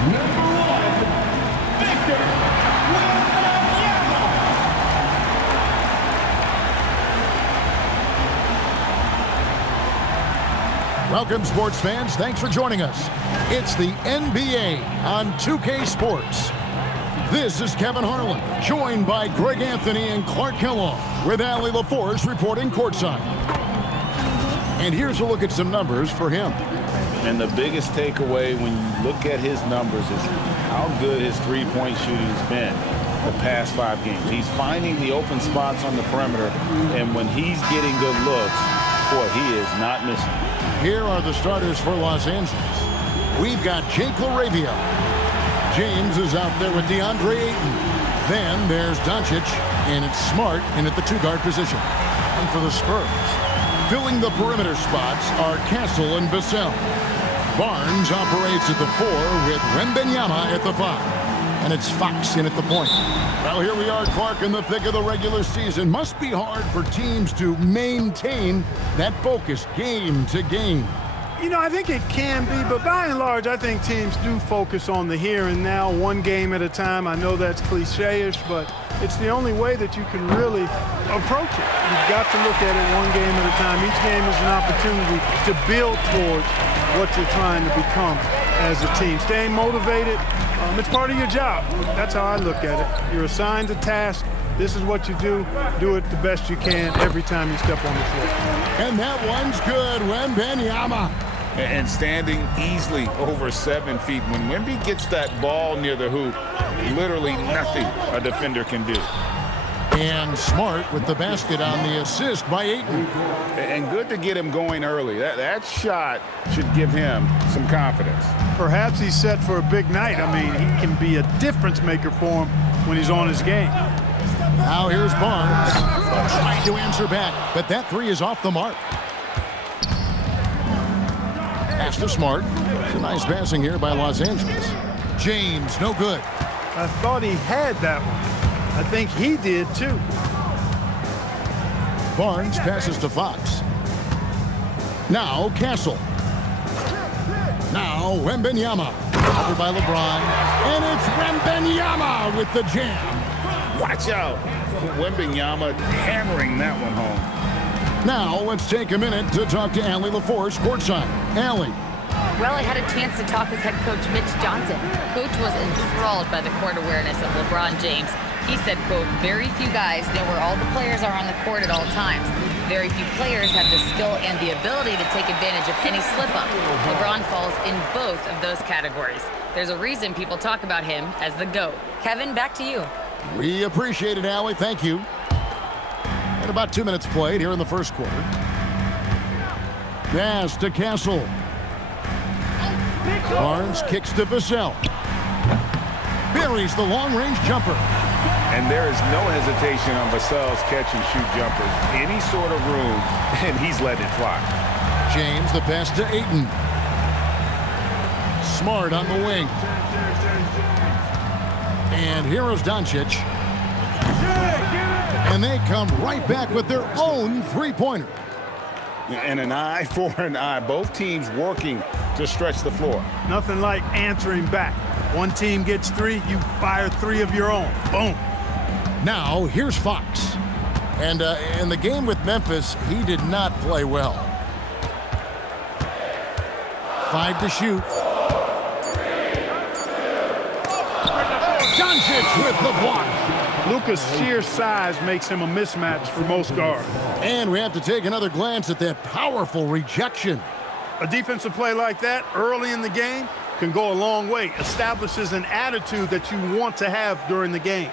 Number 1, Victor wembanyama. Welcome, sports fans. Thanks for joining us. It's the NBA on 2K Sports. This is Kevin Harlan, joined by Greg Anthony and Clark Kellogg, with Allie LaForce reporting courtside. And here's a look at some numbers for him. And the biggest takeaway when you look at his numbers is how good his three-point shooting has been the past 5 games. He's finding the open spots on the perimeter, and when he's getting good looks, boy, he is not missing. Here are the starters for Los Angeles. We've got Jake LaRavia. James is out there with DeAndre Ayton. Then there's Doncic, and it's Smart in at the 2-guard position. And for the Spurs, filling the perimeter spots are Castle and Vassell. Barnes operates at the 4 with wembanyama at the 5. And it's Fox in at the point. Well, here we are, Clark, in the thick of the regular season. Must be hard for teams to maintain that focus game to game. You know, I think it can be, but by and large, I think teams do focus on the here and now, one game at a time. I know that's cliche-ish, but it's the only way that you can really approach it. You've got to look at it one game at a time. Each game is an opportunity to build towards what you're trying to become as a team. Staying motivated, it's part of your job. That's how I look at it. You're assigned a task. This is what you do. Do it the best you can every time you step on the floor. And that one's good. Wembanyama. And standing easily over 7 feet. When Wemby gets that ball near the hoop, literally nothing a defender can do. And Smart with the basket on the assist by Ayton. And good to get him going early. That shot should give him some confidence. Perhaps he's set for a big night. I mean, he can be a difference maker for him when he's on his game. Now here's Barnes. Trying to answer back, but that 3 is off the mark. Pass to Smart. It's a nice passing here by Los Angeles. James, no good. I thought he had that one. I think he did too. Barnes passes to Fox. Now Castle. Now Wembanyama. Covered by LeBron. And it's Wembanyama with the jam. Watch out. Wembanyama hammering that one home. Now let's take a minute to talk to Allie LaForce courtside. Allie. Well, I had a chance to talk with head coach Mitch Johnson. Coach was enthralled by the court awareness of LeBron James. He said, quote, very few guys know where all the players are on the court at all times. Very few players have the skill and the ability to take advantage of any slip-up. LeBron falls in both of those categories. There's a reason people talk about him as the GOAT. Kevin, back to you. We appreciate it, Allie. Thank you. And about 2 minutes played here in the first quarter. Pass to Castle. Barnes kicks to Vassell. Buries the long-range jumper. And there is no hesitation on Vassell's catch-and-shoot jumpers. Any sort of room, and he's letting it fly. James, the pass to Ayton. Smart on the wing. And here is Doncic. And they come right back with their own three-pointer. And an eye for an eye. Both teams working to stretch the floor. Nothing like answering back. One team gets 3, you fire 3 of your own. Boom. Now, here's Fox. And in the game with Memphis, he did not play well. 5 to shoot. Doncic with the block. Luka's sheer size makes him a mismatch for most guards. And we have to take another glance at that powerful rejection. A defensive play like that early in the game can go a long way. Establishes an attitude that you want to have during the game.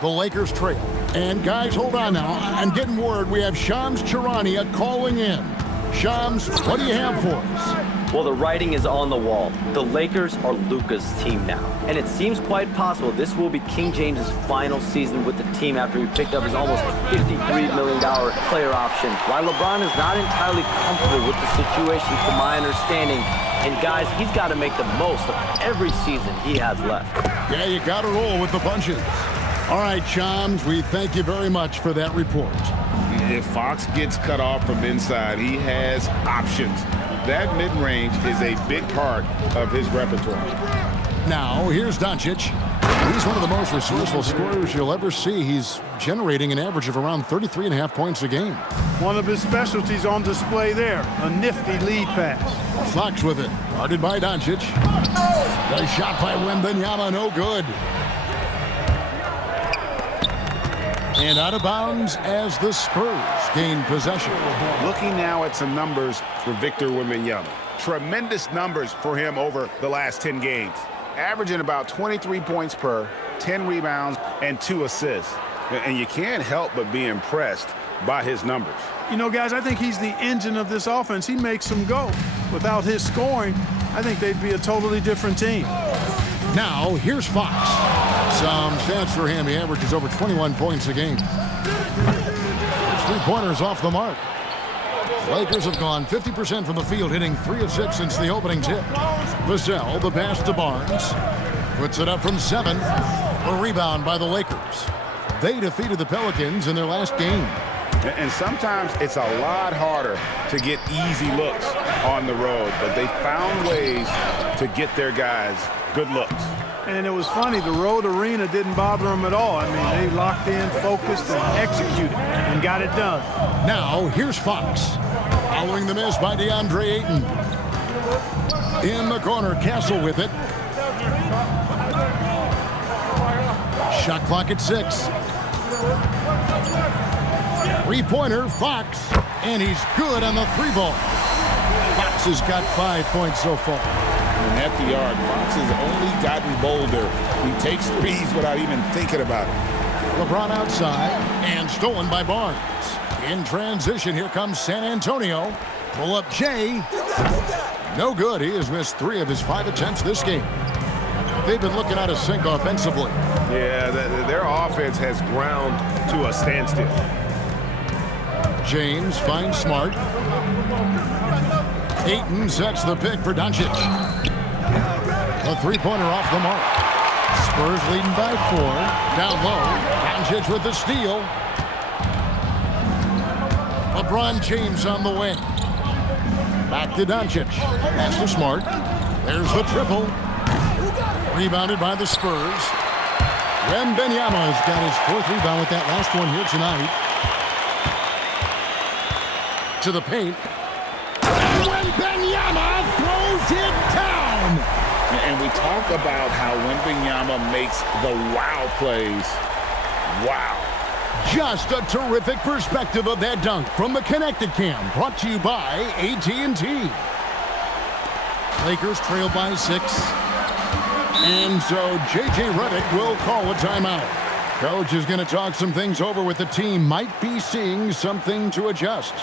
The Lakers trail. And guys, hold on now. I'm getting word we have Shams Charania calling in. Shams, what do you have for us? Well, the writing is on the wall. The Lakers are Luka's team now. And it seems quite possible this will be King James's final season with the team after he picked up his almost $53 million player option. While LeBron is not entirely comfortable with the situation from my understanding, and guys, he's got to make the most of every season he has left. Yeah, you got to roll with the punches. All right, Shams, we thank you very much for that report. If Fox gets cut off from inside, he has options. That mid-range is a big part of his repertoire. Now, here's Doncic. He's one of the most resourceful scorers you'll ever see. He's generating an average of around 33.5 points a game. One of his specialties on display there, a nifty lead pass. Fox with it, guarded by Doncic. The shot by wembanyama, no good. And out of bounds as the Spurs gain possession. Looking now at some numbers for Victor Wembanyama. Tremendous numbers for him over the last 10 games. Averaging about 23 points per, 10 rebounds, and 2 assists. And you can't help but be impressed by his numbers. You know, guys, I think he's the engine of this offense. He makes them go. Without his scoring, I think they'd be a totally different team. Now, here's Fox. Some stats for him. He averages over 21 points a game. His three-pointers off the mark. Lakers have gone 50% from the field, hitting 3 of 6 since the opening tip. Vassell, the pass to Barnes. Puts it up from 7. A rebound by the Lakers. They defeated the Pelicans in their last game. And sometimes it's a lot harder to get easy looks on the road, but they found ways to get their guys good looks. And it was funny, the road arena didn't bother them at all. I mean, they locked in, focused, and executed, and got it done. Now, here's Fox. Following the miss by DeAndre Ayton. In the corner, Castle with it. Shot clock at 6. Three-pointer, Fox. And he's good on the 3-ball. Fox has got 5 points so far. And at the arc, Fox has only gotten bolder. He takes threes without even thinking about it. LeBron outside and stolen by Barnes. In transition, here comes San Antonio. Pull up Jay. No good. He has missed 3 of his 5 attempts this game. They've been looking out of sync offensively. Yeah, their offense has ground to a standstill. James finds Smart. Ayton sets the pick for Doncic. A three-pointer off the mark. Spurs leading by 4. Down low. Doncic with the steal. LeBron James on the wing. Back to Doncic. Pass to Smart. There's the triple. Rebounded by the Spurs. Wembanyama has got his 4th rebound with that last one here tonight. To the paint. Wembanyama throws it down. And we talk about how Wembanyama makes the wow plays. Wow. Just a terrific perspective of that dunk from the Connected Cam, brought to you by AT&T. Lakers trail by 6. And so J.J. Redick will call a timeout. Coach is going to talk some things over with the team. Might be seeing something to adjust.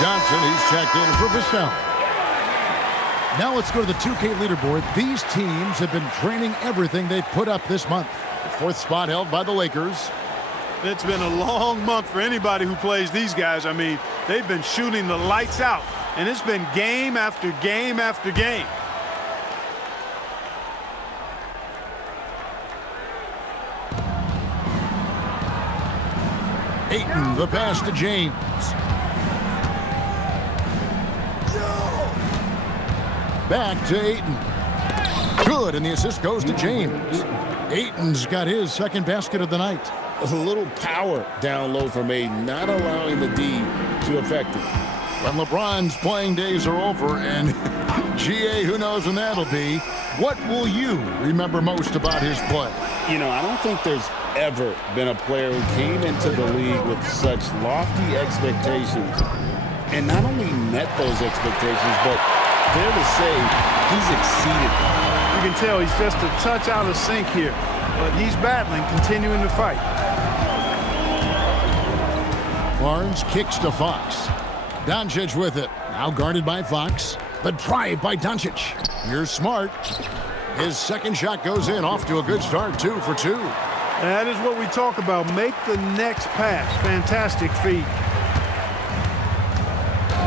Johnson, he's checked in for Vassell. Now let's go to the 2K leaderboard. These teams have been draining everything they've put up this month. The 4th spot held by the Lakers. It's been a long month for anybody who plays these guys. I mean, they've been shooting the lights out, and it's been game after game after game. Ayton, the pass to James. Back to Ayton. Good, and the assist goes to James. Ayton's got his second basket of the night. A little power down low from Ayton, not allowing the D to affect him. When LeBron's playing days are over, and GA, who knows when that'll be, what will you remember most about his play? You know, I don't think there's ever been a player who came into the league with such lofty expectations and not only met those expectations, but fair to say he's exceeded them. You can tell he's just a touch out of sync here, but he's battling, continuing to fight. Barnes kicks to Fox. Doncic with it. Now guarded by Fox. The drive by Doncic. Here's Smart. His second shot goes in, off to a good start, 2 for 2. That is what we talk about. Make the next pass. Fantastic feed.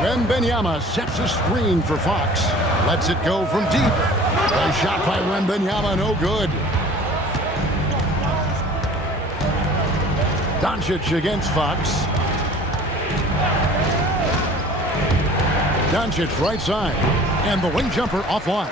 Wembanyama sets a screen for Fox. Lets it go from deep. A shot by Wembanyama, no good. Doncic against Fox. Doncic right side. And the wing jumper offline.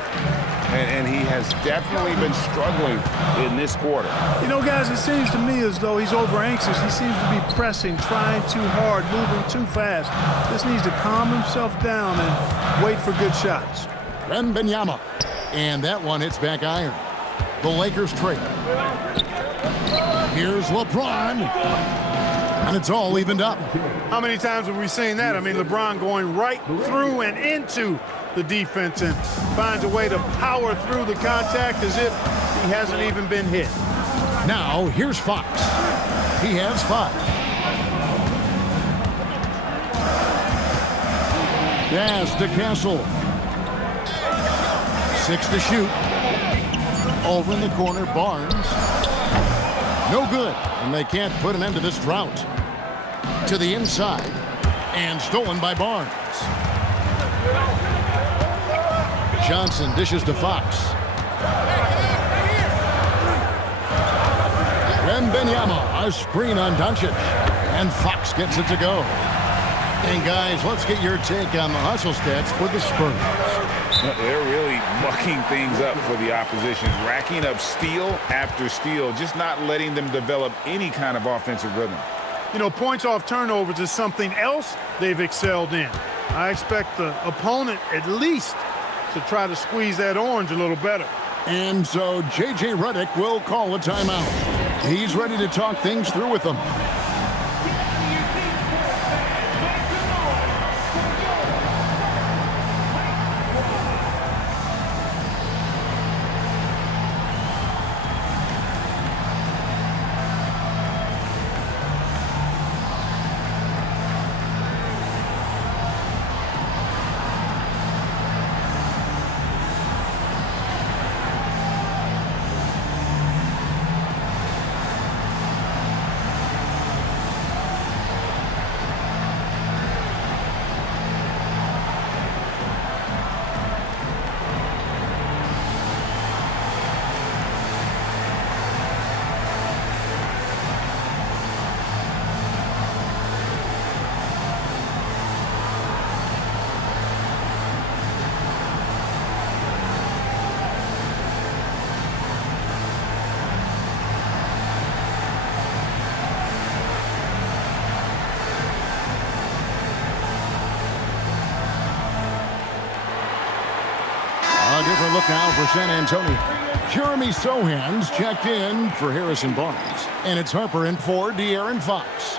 And he has definitely been struggling in this quarter. You know, guys, it seems to me as though he's over anxious. He seems to be pressing, trying too hard, moving too fast. Just needs to calm himself down and wait for good shots. Wembanyama. And that one hits back iron. The Lakers trail. Here's LeBron. And it's all evened up. How many times have we seen that? I mean, LeBron going right through and into the defense and finds a way to power through the contact as if he hasn't even been hit. Now, here's Fox. He has 5. Pass to Castle. 6 to shoot. Over in the corner, Barnes. No good, and they can't put an end to this drought. To the inside, and stolen by Barnes. Johnson dishes to Fox. Wembanyama, a screen on Doncic, and Fox gets it to go. And guys, let's get your take on the hustle stats for the Spurs. They're really mucking things up for the opposition, racking up steal after steal, just not letting them develop any kind of offensive rhythm. You know, points off turnovers is something else they've excelled in. I expect the opponent at least to try to squeeze that orange a little better. And so J.J. Redick will call a timeout. He's ready to talk things through with them. A different look now for San Antonio. Jeremy Sohan's checked in for Harrison Barnes. And it's Harper in for De'Aaron Fox.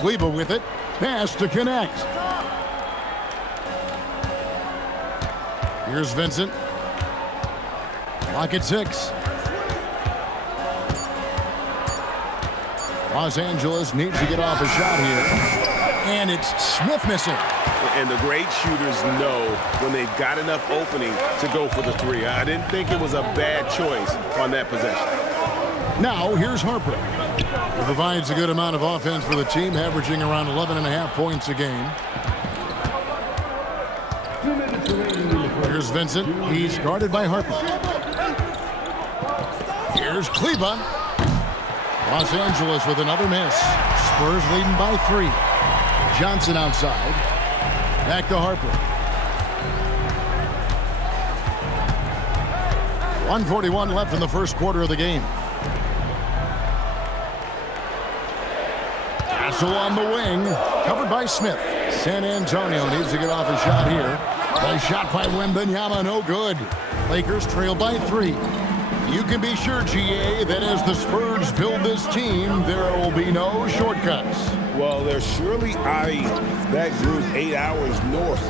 Kleba with it. Pass to connect. Here's Vincent. Lock at 6. Los Angeles needs to get off a shot here. And it's Smith missing. And the great shooters know when they've got enough opening to go for the 3. I didn't think it was a bad choice on that possession. Now here's Harper. He provides a good amount of offense for the team, averaging around 11.5 points a game. Here's Vincent. He's guarded by Harper. Here's Kleba. Los Angeles with another miss. Spurs leading by 3. Johnson outside. Back to Harper. 1:41 left in the first quarter of the game. Castle on the wing. Covered by Smith. San Antonio needs to get off a shot here. A shot by wembanyama, no good. Lakers trail by 3. You can be sure, GA, that as the Spurs build this team, there will be no shortcuts. Well, they're surely eyeing that group 8 hours north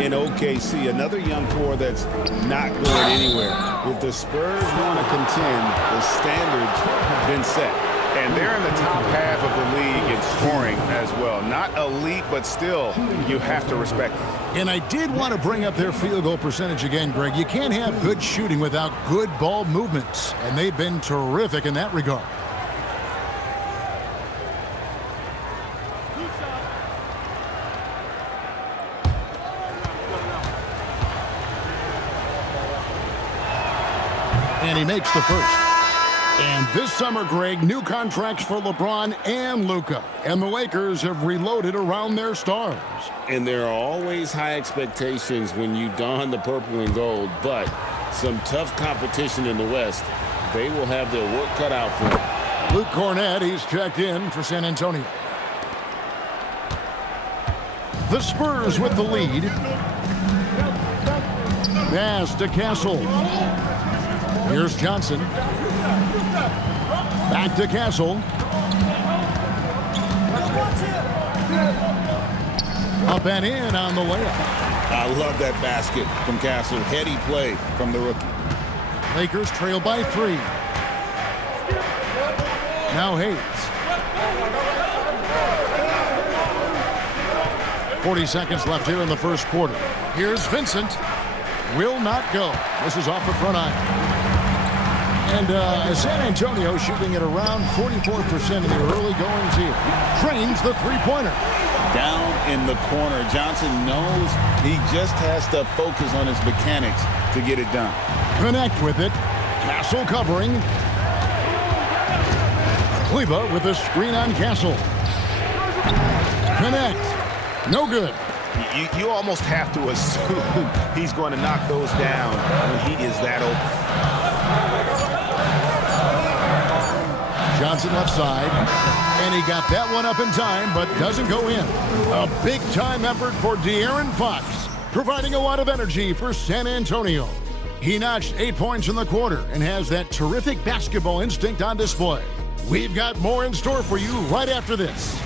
in OKC. Another young core that's not going anywhere. If the Spurs want to contend, the standard's been set. And they're in the top half of the league in scoring as well. Not elite, but still, you have to respect them. And I did want to bring up their field goal percentage again, Greg. You can't have good shooting without good ball movements, and they've been terrific in that regard. And he makes the first. And this summer, Greg, new contracts for LeBron and Luka. And the Lakers have reloaded around their stars. And there are always high expectations when you don the purple and gold, but some tough competition in the West. They will have their work cut out for them. Luke Cornett, he's checked in for San Antonio. The Spurs with the lead. Pass to Castle. Here's Johnson. Back to Castle. Up and in on the layup. I love that basket from Castle. Heady play from the rookie. Lakers trail by 3. Now Hayes. 40 seconds left here in the first quarter. Here's Vincent. Will not go. This is off the front iron. And San Antonio shooting at around 44% in the early goings here. Trains the three-pointer. Down in the corner. Johnson knows he just has to focus on his mechanics to get it done. Connect with it. Castle covering. Kleba with a screen on Castle. Connect. No good. You almost have to assume he's going to knock those down when he is that open. Johnson left side, and he got that one up in time, but doesn't go in. A big-time effort for De'Aaron Fox, providing a lot of energy for San Antonio. He notched 8 points in the quarter and has that terrific basketball instinct on display. We've got more in store for you right after this.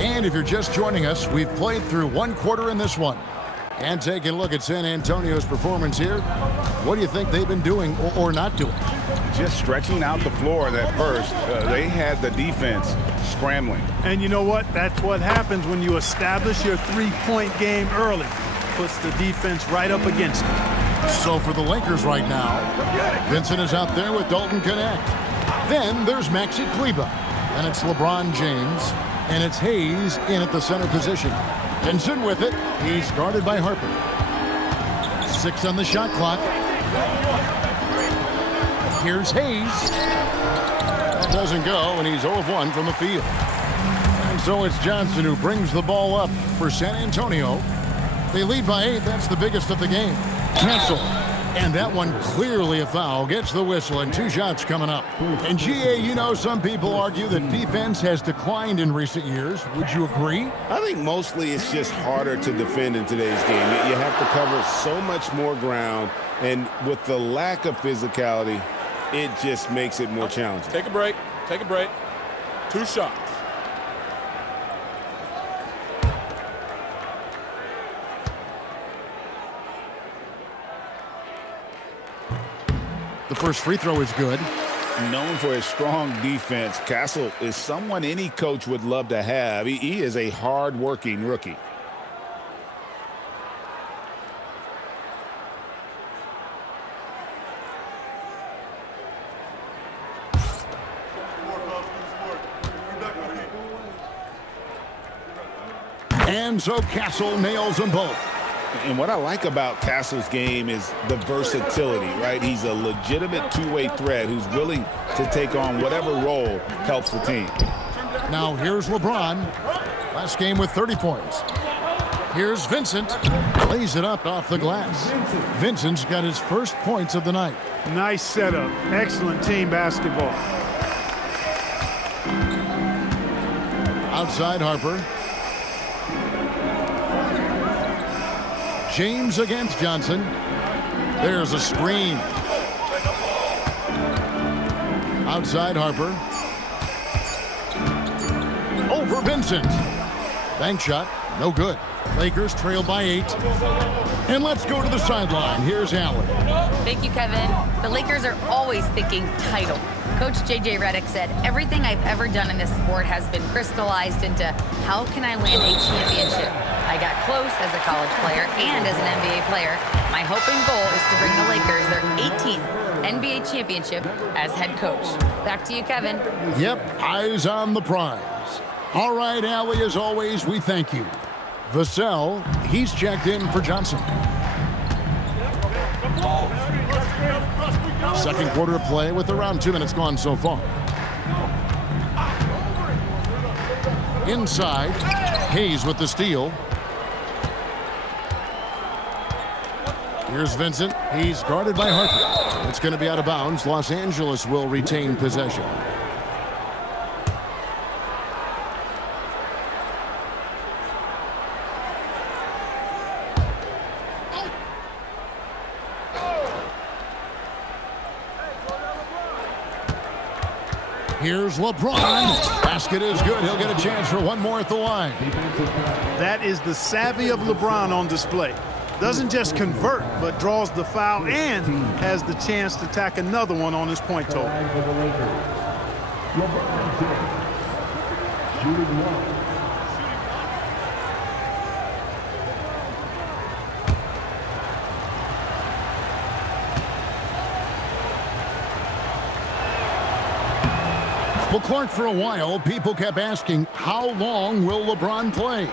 And if you're just joining us, we've played through one quarter in this one. And taking a look at San Antonio's performance here, what do you think they've been doing or not doing? Just stretching out the floor at first. They had the defense scrambling. And you know what? That's what happens when you establish your three-point game early. Puts the defense right up against it. So for the Lakers right now, Vincent is out there with Dalton Connect. Then there's Maxi Kleba. And it's LeBron James. And it's Hayes in at the center position. Vincent with it. He's guarded by Harper. 6 on the shot clock. Here's Hayes. That doesn't go, and he's 0 of 1 from the field. And so it's Johnson who brings the ball up for San Antonio. They lead by 8. That's the biggest of the game. Cancel. And that one clearly a foul. Gets the whistle, and 2 shots coming up. And GA, you know, some people argue that defense has declined in recent years. Would you agree? I think mostly it's just harder to defend in today's game. You have to cover so much more ground, and with the lack of physicality, it just makes it more challenging. Take a break. Take a break. 2 shots. The first free throw is good. Known for his strong defense, Castle is someone any coach would love to have. He is a hard-working rookie. And so Castle nails them both. And what I like about Castle's game is the versatility, right? He's a legitimate two-way threat who's willing to take on whatever role helps the team. Now here's LeBron. Last game with 30 points. Here's Vincent. Lays it up off the glass. Vincent's got his first points of the night. Nice setup. Excellent team basketball. Outside Harper. James against Johnson. There's a screen. Outside Harper. Over Vincent. Bank shot. No good. Lakers trail by 8. And let's go to the sideline. Here's Allen. Thank you, Kevin. The Lakers are always thinking title. Coach J.J. Redick said, everything I've ever done in this sport has been crystallized into how can I land a championship? I got close as a college player and as an NBA player. My hope and goal is to bring the Lakers their 18th NBA championship as head coach. Back to you, Kevin. Yep, eyes on the prize. All right, Allie, as always, we thank you. Vassell, he's checked in for Johnson. Second quarter of play with around 2 minutes gone so far. Inside, Hayes with the steal. Here's Vincent. He's guarded by Harper. It's going to be out of bounds. Los Angeles will retain possession. Here's LeBron. Basket is good. He'll get a chance for one more at the line. That is the savvy of LeBron on display. Doesn't just convert, but draws the foul and has the chance to tack another one on his point total. Well, Clark, for a while, people kept asking, how long will LeBron play?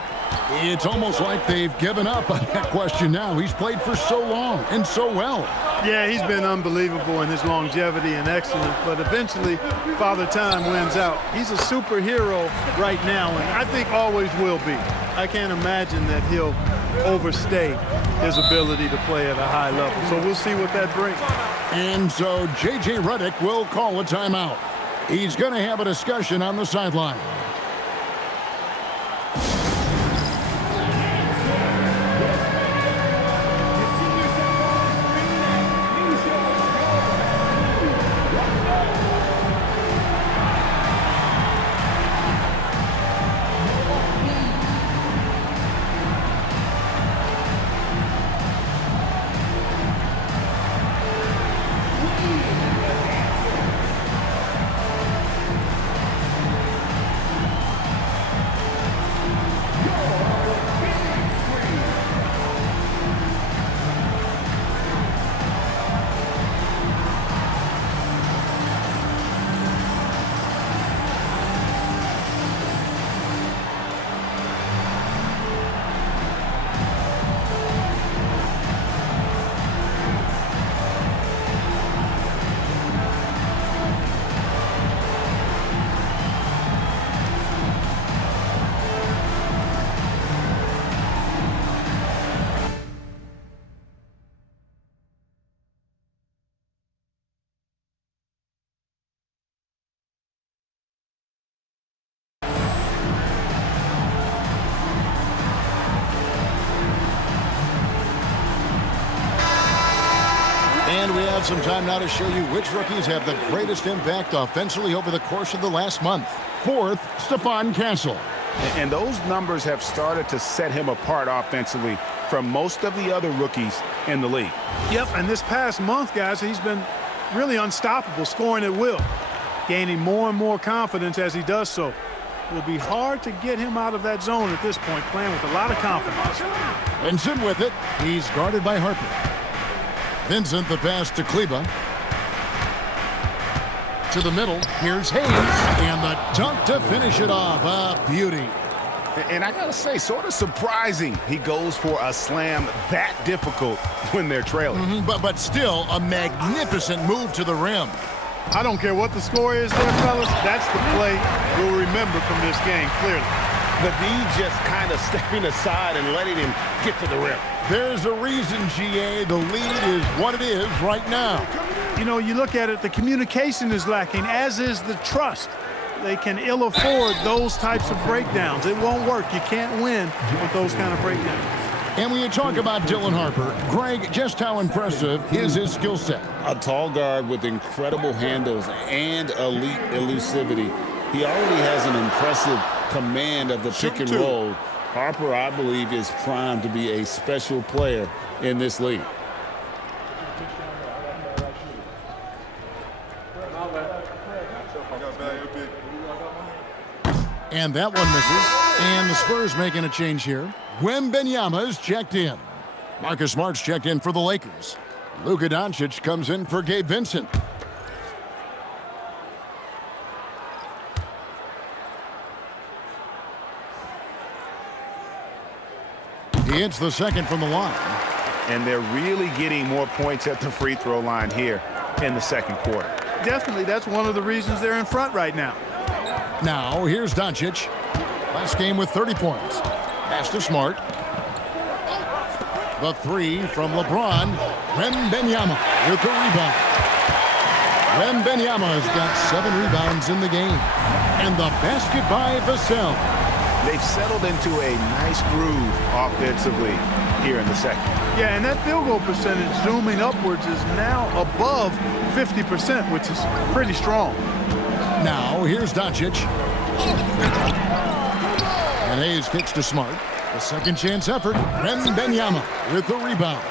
It's almost like they've given up on that question now. He's played for so long and so well. Yeah, he's been unbelievable in his longevity and excellence, but eventually Father Time wins out. He's a superhero right now, and I think always will be. I can't imagine that he'll overstay his ability to play at a high level. So we'll see what that brings. And so J.J. Redick will call a timeout. He's going to have a discussion on the sideline. And we have some time now to show you which rookies have the greatest impact offensively over the course of the last month. Fourth, Stephon Castle. And those numbers have started to set him apart offensively from most of the other rookies in the league. Yep, and this past month, guys, he's been really unstoppable, scoring at will, gaining more and more confidence as he does so. It will be hard to get him out of that zone at this point, playing with a lot of confidence. Vincent with it. He's guarded by Harper. Vincent, the pass to Kleba. To the middle. Here's Hayes. And the dunk to finish it off. A beauty. And I got to say, sort of surprising he goes for a slam that difficult when they're trailing. But still a magnificent move to the rim. I don't care what the score is there, fellas. That's the play we'll remember from this game, clearly. The D just kind of stepping aside and letting him get to the rim. There's a reason, GA, the lead is what it is right now. You know, you look at it, the communication is lacking, as is the trust. They can ill afford those types of breakdowns. It won't work. You can't win with those kind of breakdowns. And when you talk about Dylan Harper, Greg, just how impressive is his skill set? A tall guard with incredible handles and elite elusivity. He already has an impressive command of the pick and roll. Harper, I believe, is primed to be a special player in this league. And that one misses. And the Spurs making a change here. Wembanyama is checked in. Marcus Smart's checked in for the Lakers. Luka Doncic comes in for Gabe Vincent. He hits the second from the line. And they're really getting more points at the free throw line here in the second quarter. Definitely, that's one of the reasons they're in front right now. Now, here's Doncic. Last game with 30 points. Pass to Smart. The three from LeBron. Wembanyama with the rebound. Wembanyama has got 7 rebounds in the game. And the basket by Vassell. They've settled into a nice groove offensively here in the second. Yeah, and that field goal percentage zooming upwards is now above 50%, which is pretty strong. Now, here's Doncic. And Hayes kicks to Smart. The second chance effort. Wembanyama with the rebound.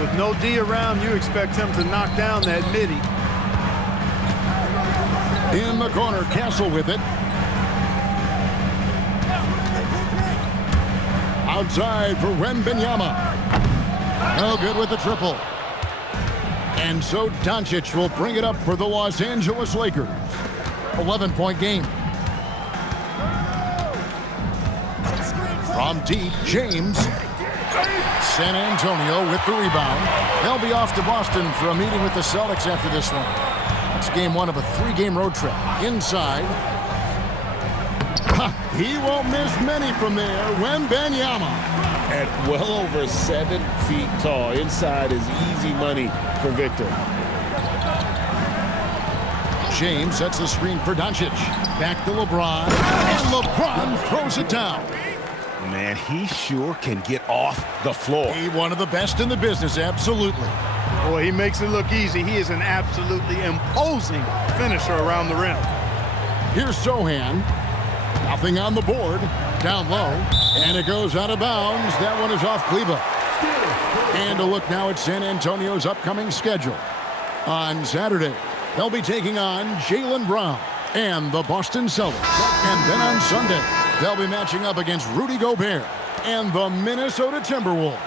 With no D around, you expect him to knock down that midi. In the corner, Castle with it. Outside for Wembanyama. No good with the triple. And so Doncic will bring it up for the Los Angeles Lakers. 11-point game. From deep, James. San Antonio with the rebound. They'll be off to Boston for a meeting with the Celtics after this one. It's game 1 of a 3-game road trip. Inside. He won't miss many from there. Wembanyama. At well over 7 feet tall. Inside is easy money for Victor. James sets the screen for Doncic. Back to LeBron. And LeBron throws it down. Man, he sure can get off the floor. He one of the best in the business, absolutely. Boy, he makes it look easy. He is an absolutely imposing finisher around the rim. Here's Sohan. Nothing on the board. Down low. And it goes out of bounds. That one is off Kleba. And a look now at San Antonio's upcoming schedule. On Saturday, they'll be taking on Jaylen Brown and the Boston Celtics. And then on Sunday, they'll be matching up against Rudy Gobert and the Minnesota Timberwolves.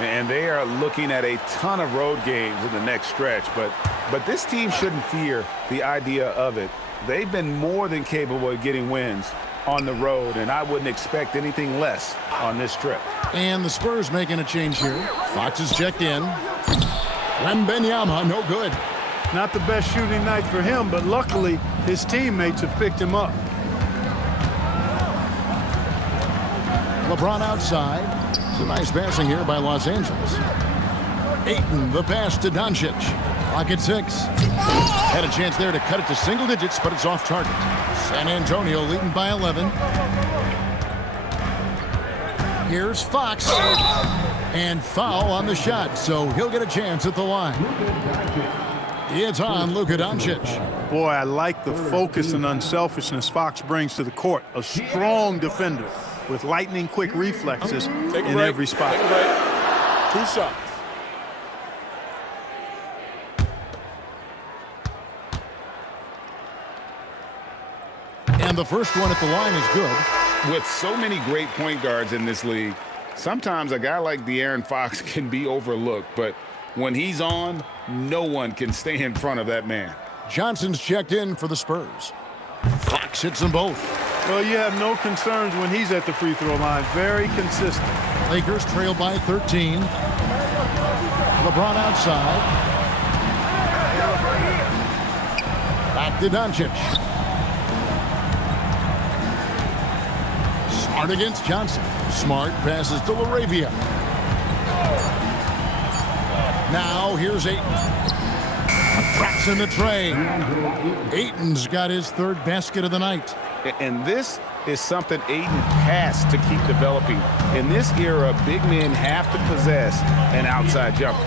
And they are looking at a ton of road games in the next stretch. But this team shouldn't fear the idea of it. They've been more than capable of getting wins on the road, and I wouldn't expect anything less on this trip. And the Spurs making a change here. Fox is checked in. Wembanyama, no good. Not the best shooting night for him, but luckily his teammates have picked him up. LeBron outside. It's a nice passing here by Los Angeles. Ayton, the pass to Doncic. Clock at 6. Had a chance there to cut it to single digits, but it's off target. San Antonio leading by 11. Here's Fox. And foul on the shot, so he'll get a chance at the line. It's on Luka Doncic. Boy, I like the focus and unselfishness Fox brings to the court. A strong defender with lightning-quick reflexes in every spot. Take a break. 2 shots. And the first one at the line is good. With so many great point guards in this league, sometimes a guy like De'Aaron Fox can be overlooked, but when he's on, no one can stay in front of that man. Johnson's checked in for the Spurs. Fox hits them both. Well, you have no concerns when he's at the free throw line. Very consistent. Lakers trail by 13. LeBron outside. Back to Doncic. Smart against Johnson. Smart passes to LaRavia. Now here's Ayton. Traps in the tray. Ayton's got his third basket of the night. And this is something Ayton has to keep developing. In this era, big men have to possess an outside jumper.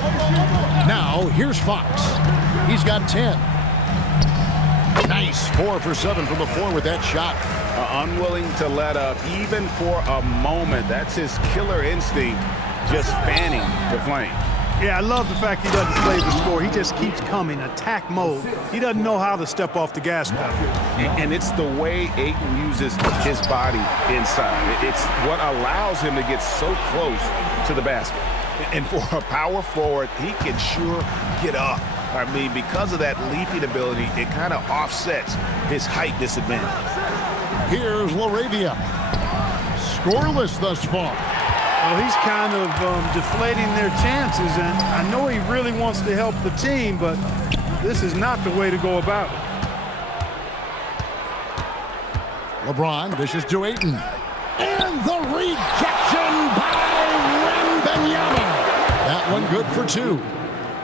Now here's Fox. He's got 10. Nice 4 for 7 from the floor with that shot. Unwilling to let up even for a moment. That's his killer instinct, just fanning the flame. Yeah, I love the fact he doesn't play the score. He just keeps coming, attack mode. He doesn't know how to step off the gas pedal. And it's the way Ayton uses his body inside. It's what allows him to get so close to the basket. And for a power forward, he can sure get up. I mean, because of that leaping ability, it kind of offsets his height disadvantage. Here's LaRavia. Scoreless thus far. Well, he's kind of deflating their chances, and I know he really wants to help the team, but this is not the way to go about it. LeBron dishes to Ayton. And the rejection by wembanyama. That one good for 2.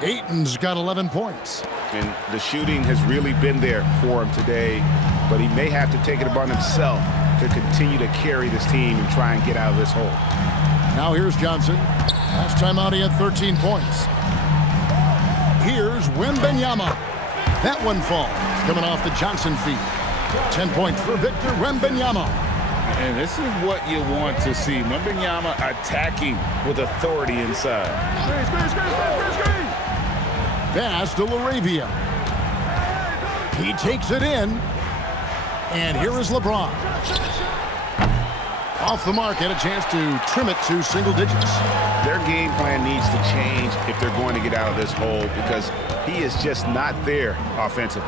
Ayton's got 11 points. And the shooting has really been there for him today, but he may have to take it upon himself to continue to carry this team and try and get out of this hole. Now here's Johnson. Last time out he had 13 points. Here's wembanyama. That one falls, coming off the Johnson feed. 10 points for Victor Wembanyama. And this is what you want to see. Wembanyama attacking with authority inside. Pass to LaRavia. He takes it in. And here is LeBron. Off the mark, had a chance to trim it to single digits. Their game plan needs to change if they're going to get out of this hole because he is just not there offensively.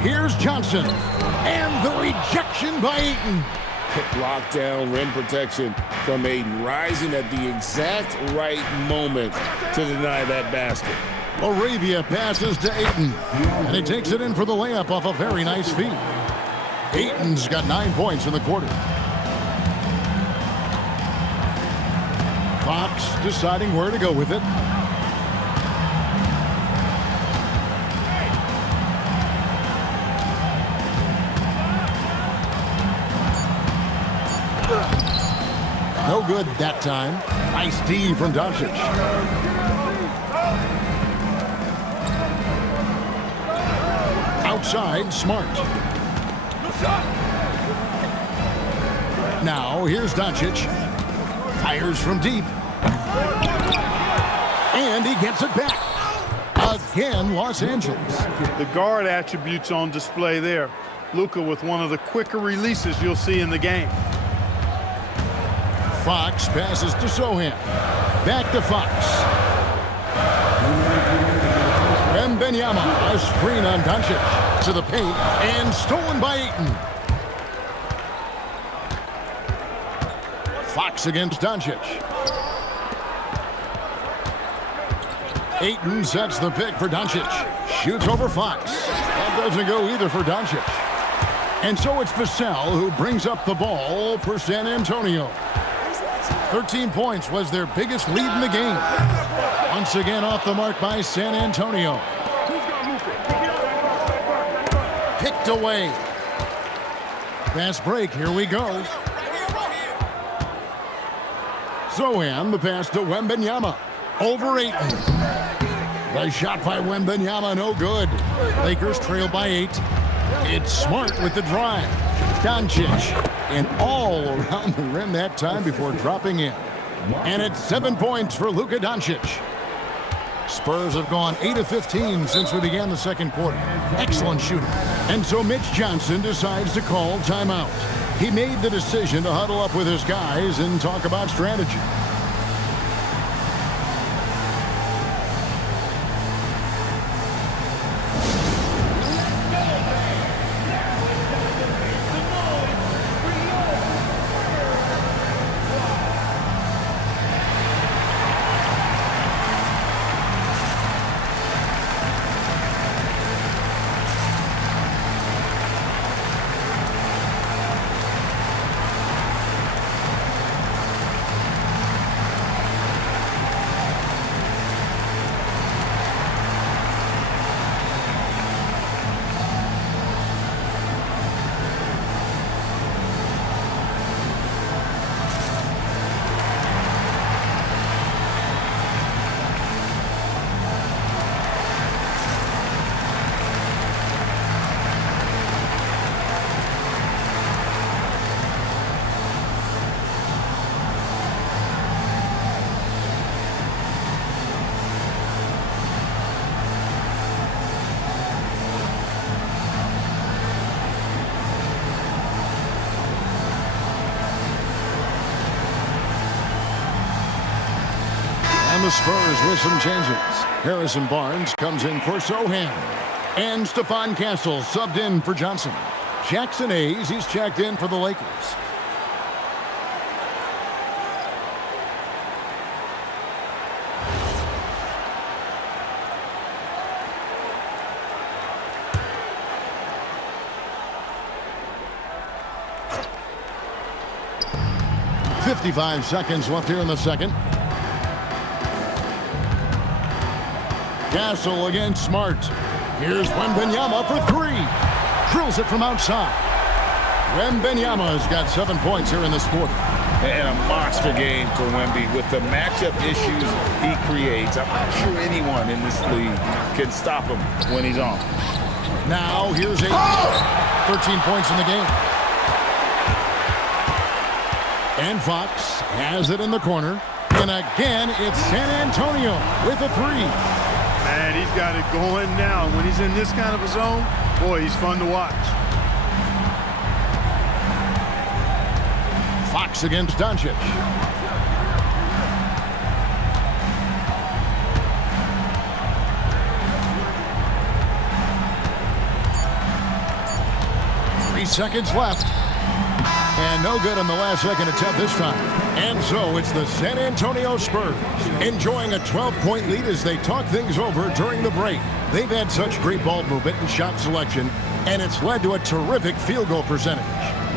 Here's Johnson. And the rejection by Ayton. Lockdown rim protection from Ayton, rising at the exact right moment to deny that basket. LaRavia passes to Ayton. And he takes it in for the layup off a very nice feed. Ayton's got 9 points in the quarter. Fox deciding where to go with it. No good that time. Nice D from Doncic. Outside, Smart. Now, here's Doncic. Fires from deep. And he gets it back. Again, Los Angeles. The guard attributes on display there. Luka with one of the quicker releases you'll see in the game. Fox passes to Sohan. Back to Fox. wembanyama, a screen on Doncic. To the paint, and stolen by Ayton. Fox against Doncic. Ayton sets the pick for Doncic. Shoots over Fox. That doesn't go either for Doncic. And so it's Vassell who brings up the ball for San Antonio. 13 points was their biggest lead in the game. Once again off the mark by San Antonio. Picked away. Fast break, here we go. Sohan, the pass to Wembanyama. Over Ayton. The shot by Wembanyama, no good. Lakers trail by 8. It's Smart with the drive. Doncic, and all around the rim that time before dropping in. And it's 7 points for Luka Doncic. Spurs have gone 8 of 15 since we began the second quarter. Excellent shooting. And so Mitch Johnson decides to call timeout. He made the decision to huddle up with his guys and talk about strategy. And the Spurs with some changes. Harrison Barnes comes in for Sohan. And Stephon Castle subbed in for Johnson. Jackson Hayes, he's checked in for the Lakers. .55 seconds left here in the second. Castle against Smart. Here's wembanyama for three. Drills it from outside. Wembanyama's got 7 points here in this quarter. And a monster game for Wemby with the matchup issues he creates. I'm not sure anyone in this league can stop him when he's on. Now here's 13 points in the game. And Fox has it in the corner. And again, it's San Antonio with a three. Man, he's got it going now. When he's in this kind of a zone, boy, he's fun to watch. Fox against Doncic. Three seconds left. And no good on the last second attempt this time. And so it's the San Antonio Spurs enjoying a 12-point lead as they talk things over during the break. They've had such great ball movement and shot selection, and it's led to a terrific field goal percentage.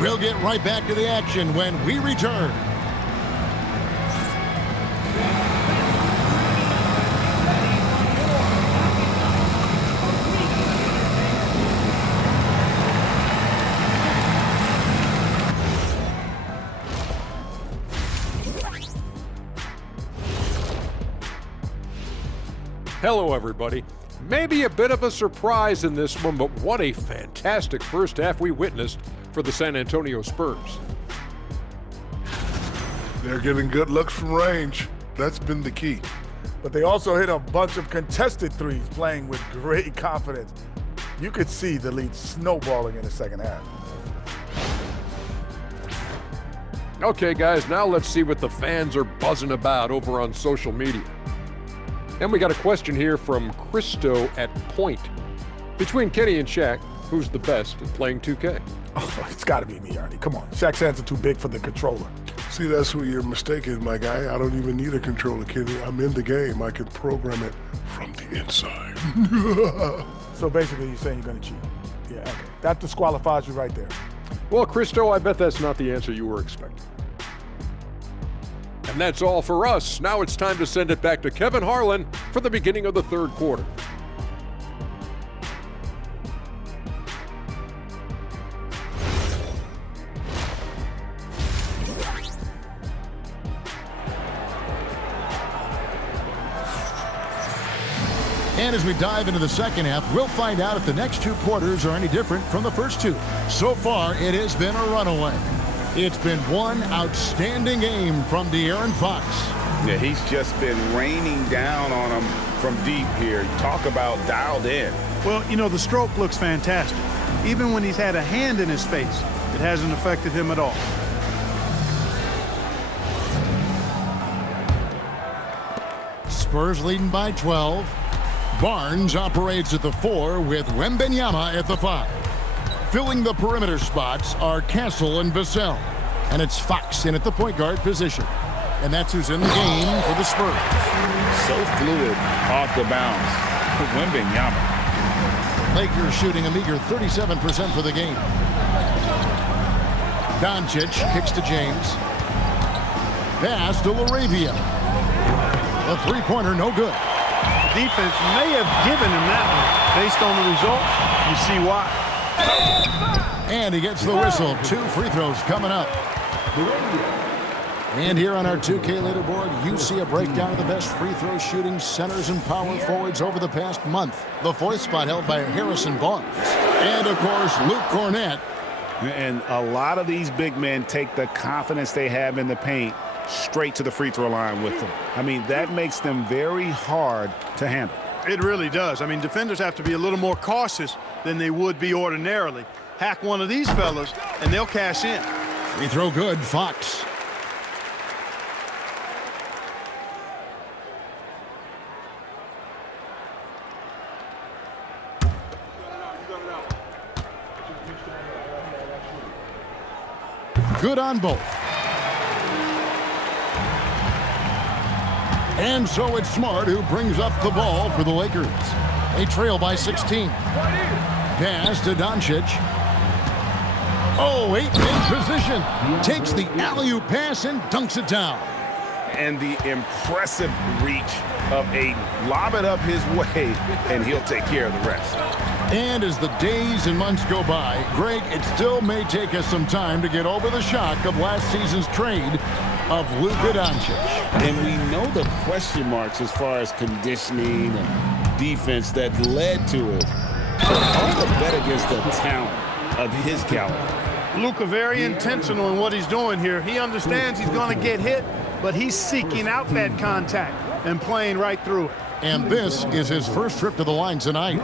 We'll get right back to the action when we return. Hello, everybody. Maybe a bit of a surprise in this one, but what a fantastic first half we witnessed for the San Antonio Spurs. They're getting good looks from range. That's been the key. But they also hit a bunch of contested threes, playing with great confidence. You could see the lead snowballing in the second half. Okay, guys, now let's see what the fans are buzzing about over on social media. And we got a question here from Christo at Point. Between Kenny and Shaq, who's the best at playing 2K? Oh, it's got to be me, Ernie. Come on. Shaq's hands are too big for the controller. See, that's where you're mistaken, my guy. I don't even need a controller, Kenny. I'm in the game. I can program it from the inside. So basically, you're saying you're going to cheat. Yeah, okay. That disqualifies you right there. Well, Christo, I bet that's not the answer you were expecting. And that's all for us. Now it's time to send it back to Kevin Harlan for the beginning of the third quarter. And as we dive into the second half, we'll find out if the next two quarters are any different from the first two. So far, it has been a runaway. It's been one outstanding game from De'Aaron Fox. Yeah, he's just been raining down on him from deep here. Talk about dialed in. Well, you know, the stroke looks fantastic. Even when he's had a hand in his face, it hasn't affected him at all. Spurs leading by 12. Barnes operates at the 4 with Wembanyama at the 5. Filling the perimeter spots are Castle and Vassell. And it's Fox in at the point guard position. And that's who's in the game for the Spurs. So fluid off the bounce. Wembanyama. Lakers shooting a meager 37% for the game. Doncic kicks to James. Pass to LaRavia. A three-pointer, no good. The defense may have given him that one. Based on the result, you see why. And he gets the whistle. 2 free throws coming up. And here on our 2K leaderboard, you see a breakdown of the best free throw shooting centers and power forwards over the past month. The 4th spot held by Harrison Barnes. And, of course, Luke Cornett. And a lot of these big men take the confidence they have in the paint straight to the free throw line with them. I mean, that makes them very hard to handle. It really does. I mean, defenders have to be a little more cautious than they would be ordinarily. Hack one of these fellas, and they'll cash in. Free throw good, Fox. Good on both. And so it's Smart who brings up the ball for the Lakers. They trail by 16. Pass to Doncic. Oh, 8 in position. Takes the alley-oop pass and dunks it down. And the impressive reach of Aiden. Lob it up his way, and he'll take care of the rest. And as the days and months go by, Greg, it still may take us some time to get over the shock of last season's trade of Luka Doncic. And we know the question marks as far as conditioning and defense that led to it. All the bet against the talent of his caliber. Luka very intentional in what he's doing here. He understands he's going to get hit, but he's seeking out that contact and playing right through it. And this is his first trip to the line tonight.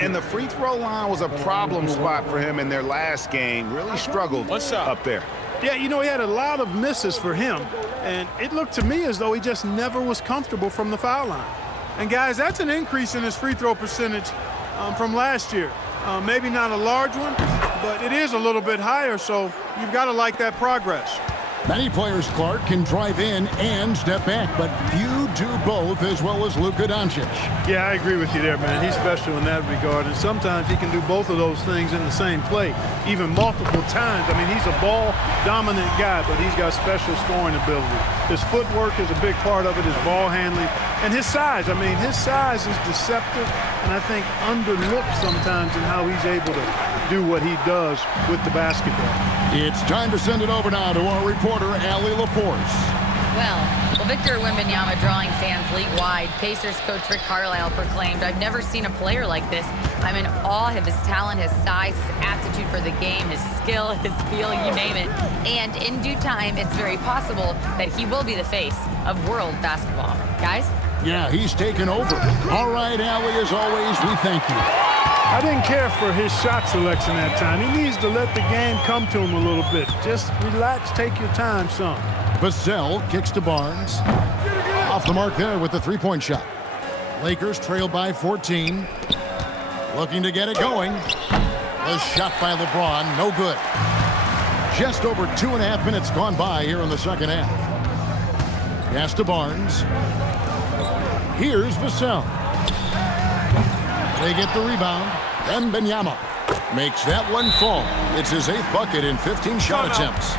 And the free throw line was a problem spot for him in their last game. Really struggled up there. Yeah, you know, he had a lot of misses for him, and it looked to me as though he just never was comfortable from the foul line. And, guys, that's an increase in his free throw percentage from last year. Maybe not a large one, but it is a little bit higher, so you've got to like that progress. Many players, Clark, can drive in and step back, but few do both as well as Luka Doncic. Yeah, I agree with you there, man. He's special in that regard, and sometimes he can do both of those things in the same play, even multiple times. I mean, he's a ball-dominant guy, but he's got special scoring ability. His footwork is a big part of it, his ball handling, and his size. I mean, his size is deceptive, and I think underlooked sometimes in how he's able to do what he does with the basketball. It's time to send it over now to our reporter, Allie LaForce. Well, Victor Wembanyama drawing fans league-wide. Pacers coach Rick Carlisle proclaimed, "I've never seen a player like this. I'm in awe of his talent, his size, his aptitude for the game, his skill, his feel, you name it. And in due time, it's very possible that he will be the face of world basketball." Guys? Yeah, he's taken over. All right, Allie, as always, we thank you. I didn't care for his shot selection that time. He needs to let the game come to him a little bit. Just relax, take your time, son. Vassell kicks to Barnes. Off the mark there with the three-point shot. Lakers trail by 14. Looking to get it going. The shot by LeBron, no good. Just over 2.5 minutes gone by here in the second half. Pass to Barnes. Here's Vassell. They get the rebound. Wembanyama makes that one fall. It's his 8th bucket in 15 shot attempts.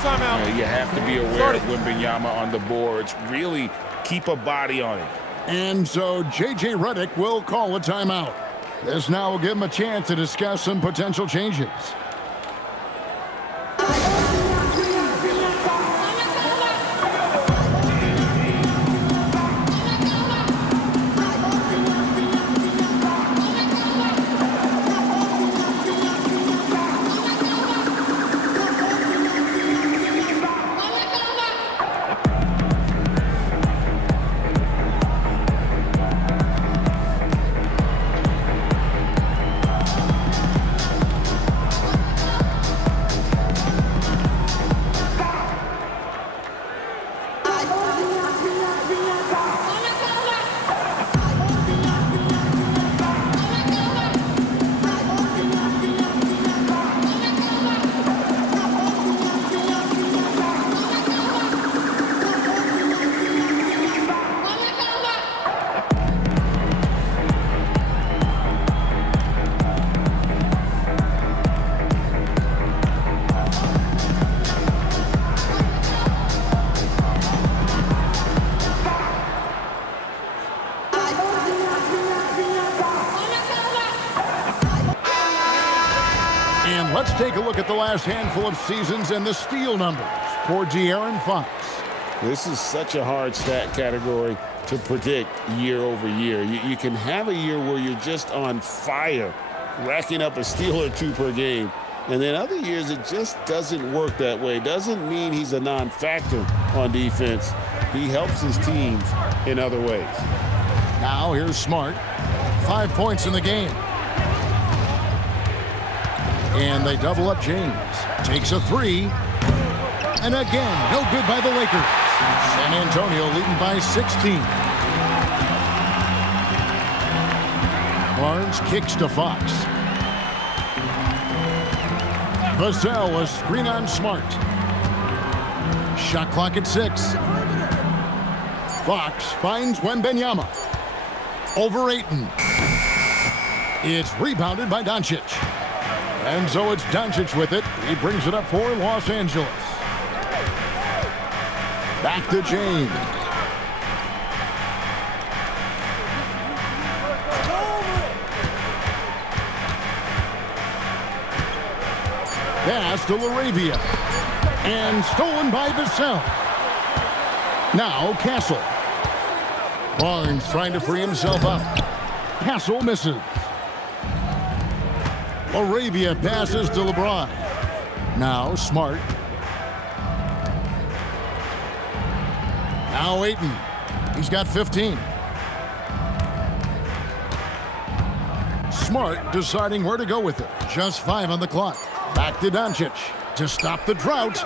You have to be aware of Wembanyama on the boards. Really keep a body on it. And so J.J. Redick will call a timeout. This now will give him a chance to discuss some potential changes. Let's take a look at the last handful of seasons and the steal numbers for De'Aaron Fox. This is such a hard stat category to predict year over year. You can have a year where you're just on fire, racking up a steal or two per game. And then other years, it just doesn't work that way. Doesn't mean he's a non-factor on defense. He helps his teams in other ways. Now here's Smart. 5 points in the game. And they double up James. Takes a three. And again, no good by the Lakers. San Antonio leading by 16. Barnes kicks to Fox. Vassell, a screen on Smart. Shot clock at 6. Fox finds wembanyama. Over Ayton. It's rebounded by Doncic. And so it's Doncic with it. He brings it up for Los Angeles. Back to James. Pass to Laravia. And stolen by Vassell. Now Castle. Barnes trying to free himself up. Castle misses. Laravia passes to LeBron. Now Smart. Now Ayton. He's got 15. Smart deciding where to go with it. Just 5 on the clock. Back to Doncic to stop the drought.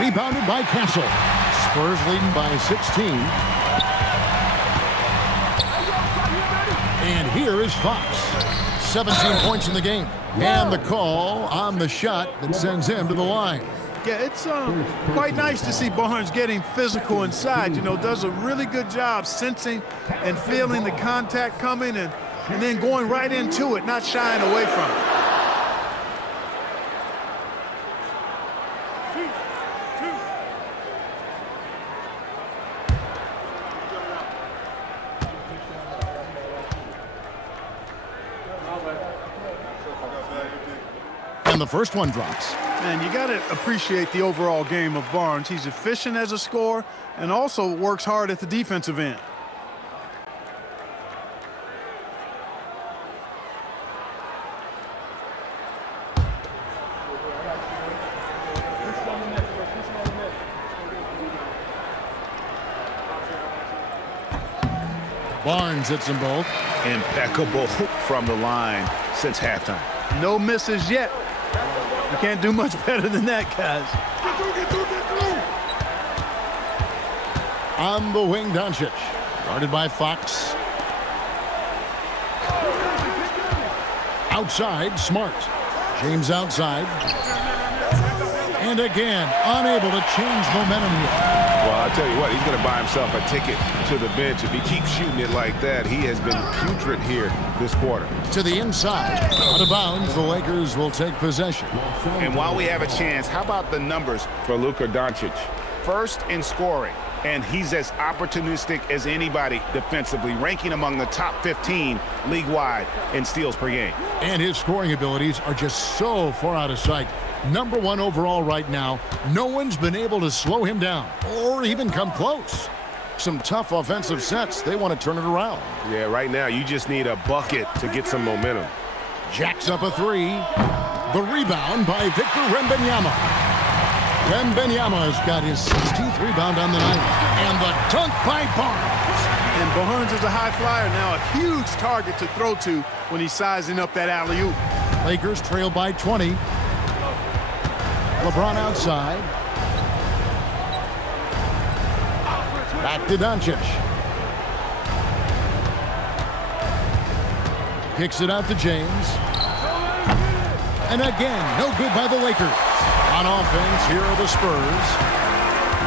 Rebounded by Castle. Spurs leading by 16. And here is Fox. 17 points in the game. And the call on the shot that sends him to the line. Yeah, it's quite nice to see Barnes getting physical inside. You know, does a really good job sensing and feeling the contact coming and then going right into it, not shying away from it. And the first one drops. Man, you got to appreciate the overall game of Barnes. He's efficient as a scorer and also works hard at the defensive end. Barnes hits them both. Impeccable from the line since halftime. No misses yet. You can't do much better than that, guys. On the wing, Doncic. Guarded by Fox. Outside, Smart. James outside. And again, unable to change momentum here. Well, I'll tell you what, he's going to buy himself a ticket to the bench. If he keeps shooting it like that, he has been putrid here this quarter. To the inside. Out of bounds, the Lakers will take possession. And while we have a chance, how about the numbers for Luka Doncic? First in scoring, and he's as opportunistic as anybody defensively, ranking among the top 15 league-wide in steals per game. And his scoring abilities are just so far out of sight. Number 1 overall right now. No one's been able to slow him down or even come close. Some tough offensive sets. They want to turn it around. Yeah, right now you just need a bucket to get some momentum. Jacks up a 3. The rebound by Victor Wembanyama. Wembanyama has got his 16th rebound on the night. And the dunk by Barnes. And Barnes is a high flyer now, a huge target to throw to when he's sizing up that alley-oop. Lakers trail by 20. LeBron outside. Back to Doncic. Kicks it out to James. And again, no good by the Lakers. On offense, here are the Spurs.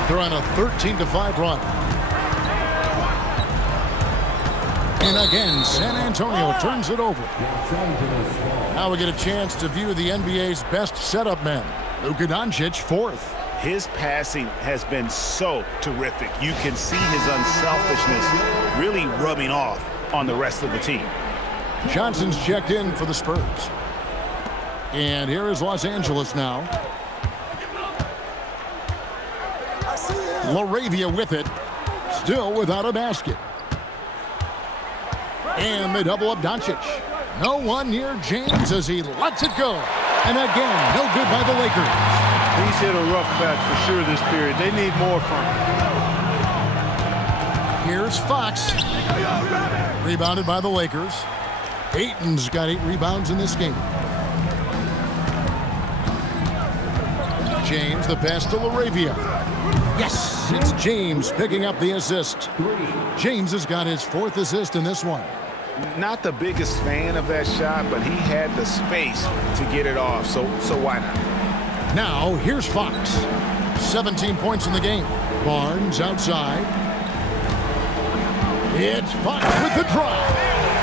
They're on a 13-5 run. And again, San Antonio turns it over. Now we get a chance to view the NBA's best setup men. Luka Doncic, 4th. His passing has been so terrific. You can see his unselfishness really rubbing off on the rest of the team. Johnson's checked in for the Spurs. And here is Los Angeles now. Laravia with it. Still without a basket. And they double up Doncic. No one near James as he lets it go. And again, no good by the Lakers. He's hit a rough patch for sure this period. They need more from him. Here's Fox. Rebounded by the Lakers. Ayton's got 8 rebounds in this game. James, the pass to Laravia. Yes, it's James picking up the assist. James has got his 4th assist in this one. Not the biggest fan of that shot, but he had the space to get it off, so why not? Now, here's Fox. 17 points in the game. Barnes outside. It's Fox with the drive.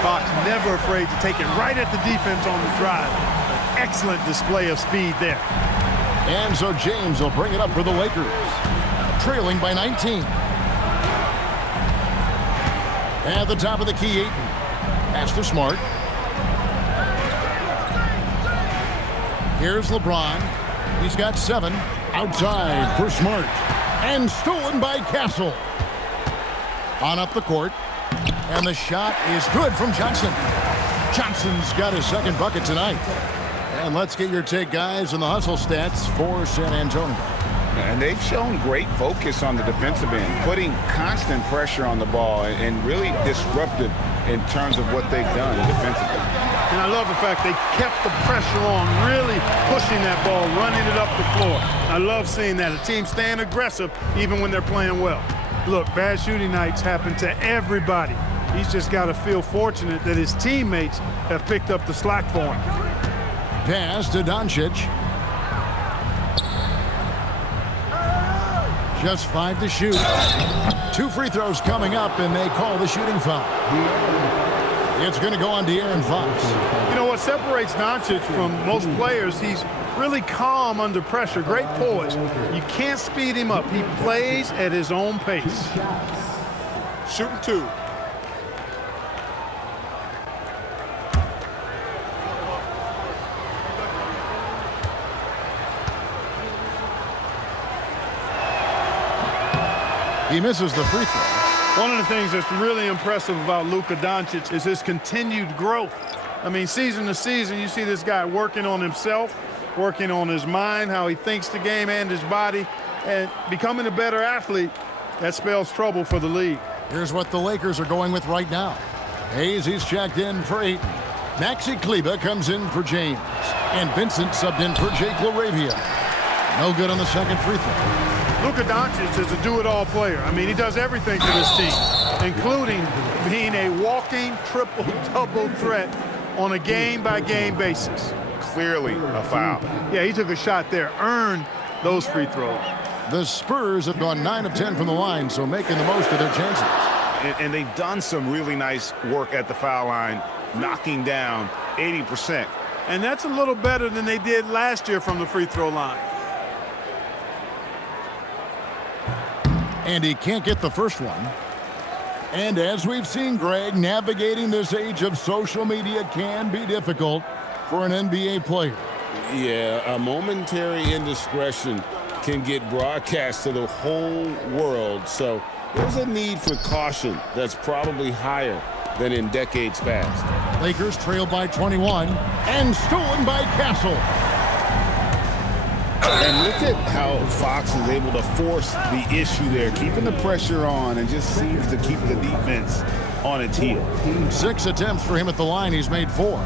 Fox never afraid to take it right at the defense on the drive. An excellent display of speed there. And so James will bring it up for the Lakers. Trailing by 19. At the top of the key, Ayton. Pass to Smart. Here's LeBron. He's got 7. Outside for Smart. And stolen by Castle. On up the court. And the shot is good from Johnson. Johnson's got his second bucket tonight. And let's get your take, guys, on the hustle stats for San Antonio. And they've shown great focus on the defensive end, putting constant pressure on the ball and really disruptive in terms of what they've done defensively. And I love the fact they kept the pressure on, really pushing that ball, running it up the floor. I love seeing that. A team staying aggressive even when they're playing well. Look, bad shooting nights happen to everybody. He's just got to feel fortunate that his teammates have picked up the slack for him. Pass to Doncic. Just 5 to shoot. 2 free throws coming up, and they call the shooting foul. It's going to go on De'Aaron Fox. You know what separates Doncic from most players? He's really calm under pressure. Great poise. You can't speed him up. He plays at his own pace. Shooting 2. He misses the free throw. One of the things that's really impressive about Luka Doncic is his continued growth. I mean, season to season, you see this guy working on himself, working on his mind, how he thinks the game and his body, and becoming a better athlete. That spells trouble for the league. Here's what the Lakers are going with right now. Hayes, he's checked in for Ayton. Maxi Kleber comes in for James. And Vincent subbed in for Jake LaRavia. No good on the second free throw. Luka Doncic is a do-it-all player. I mean, he does everything for this team, including being a walking triple-double threat on a game-by-game basis. Clearly a foul. Yeah, he took a shot there, earned those free throws. The Spurs have gone 9 of 10 from the line, so making the most of their chances. And they've done some really nice work at the foul line, knocking down 80%. And that's a little better than they did last year from the free throw line. And he can't get the first one. And as we've seen, Greg, navigating this age of social media can be difficult for an NBA player. Yeah, a momentary indiscretion can get broadcast to the whole world. So there's a need for caution that's probably higher than in decades past. Lakers trail by 21 and stolen by Castle. And look at how Fox is able to force the issue there, keeping the pressure on and just seems to keep the defense on its heel. 6 attempts for him at the line. He's made 4.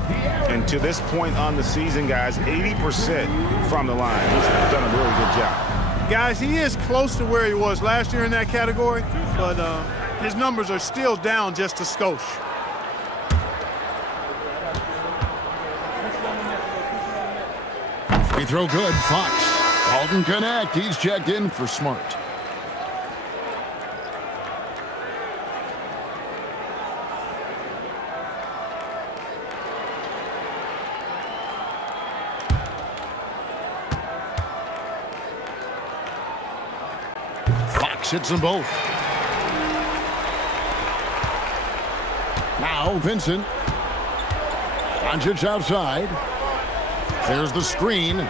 And to this point on the season, guys, 80% from the line. He's done a really good job. Guys, he is close to where he was last year in that category, but his numbers are still down just a skosh. Free throw good. Fox. Alden connect. He's checked in for Smart. Fox hits them both. Now Vincent. Doncic outside. There's the screen.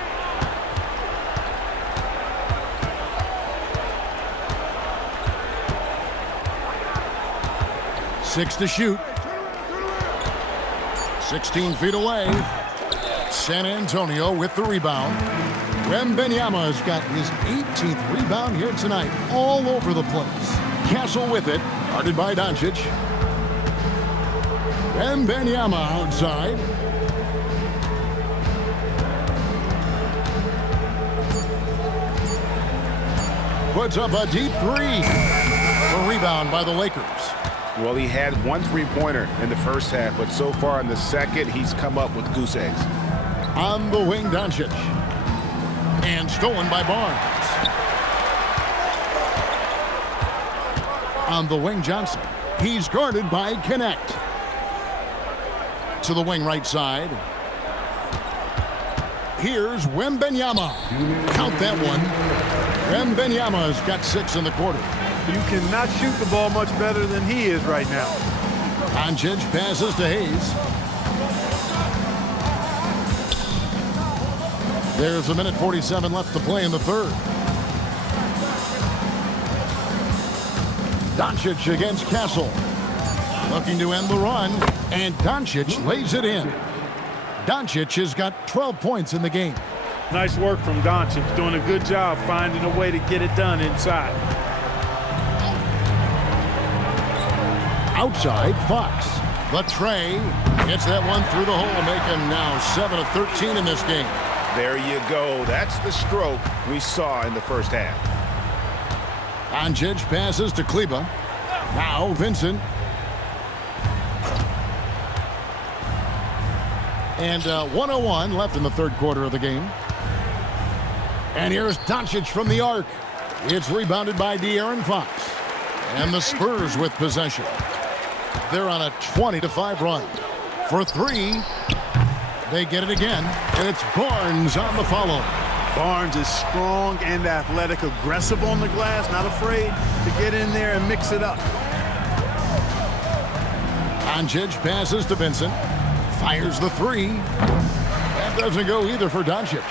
Six to shoot. 16 feet away. San Antonio with the rebound. Wembanyama's got his 18th rebound here tonight. All over the place. Castle with it. Guarded by Doncic. Wembanyama outside. Puts up a deep 3. A rebound by the Lakers. Well, he had 1 3-pointer in the first half, but so far in the second, he's come up with goose eggs. On the wing, Doncic. And stolen by Barnes. On the wing, Johnson. He's guarded by Connect. To the wing right side. Here's wembanyama. Count that one. Wembanyama's got 6 in the quarter. You cannot shoot the ball much better than he is right now. Doncic passes to Hayes. There's 1:47 left to play in the third. Doncic against Castle. Looking to end the run, and Doncic lays it in. Doncic has got 12 points in the game. Nice work from Doncic, doing a good job finding a way to get it done inside. Outside, Fox. The tray gets that one through the hole, making now 7 of 13 in this game. There you go. That's the stroke we saw in the first half. Doncic passes to Kleba. Now Vincent. And 1:01 left in the third quarter of the game. And here's Doncic from the arc. It's rebounded by De'Aaron Fox. And the Spurs with possession. They're on a 20-5 run. For 3, they get it again, and it's Barnes on the follow. Barnes is strong and athletic, aggressive on the glass, not afraid to get in there and mix it up. Doncic passes to Vincent. Fires the 3. That doesn't go either for Doncic.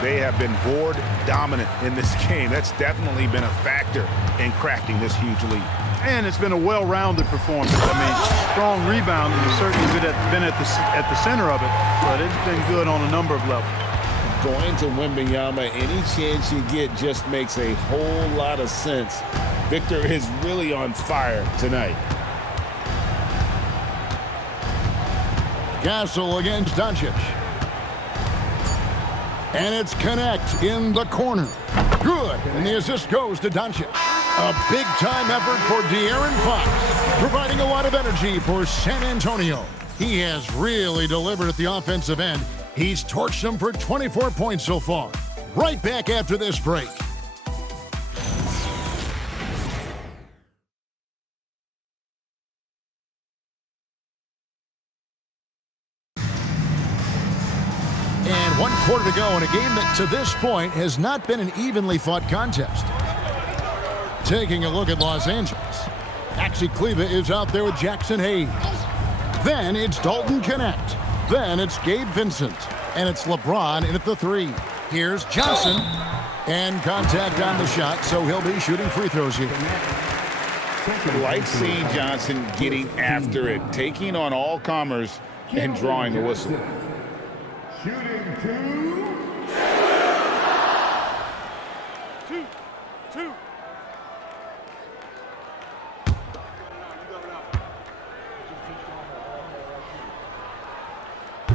They have been board dominant in this game. That's definitely been a factor in crafting this huge lead. And it's been a well-rounded performance. I mean, strong rebounding has certainly been at the center of it, but it's been good on a number of levels. Going to wembanyama, any chance you get just makes a whole lot of sense. Victor is really on fire tonight. Castle against Doncic. And it's Connect in the corner. Good. And the assist goes to Doncic. A big-time effort for De'Aaron Fox, providing a lot of energy for San Antonio. He has really delivered at the offensive end. He's torched them for 24 points so far. Right back after this break. And 1 quarter to go in a game that to this point has not been an evenly fought contest. Taking a look at Los Angeles. Maxi Kleba is out there with Jackson Hayes. Then it's Dalton Connect. Then it's Gabe Vincent. And it's LeBron in at the 3. Here's Johnson. And contact on the shot, so he'll be shooting free throws here. Like seeing Johnson getting after it, taking on all comers and drawing the whistle. Shooting 2.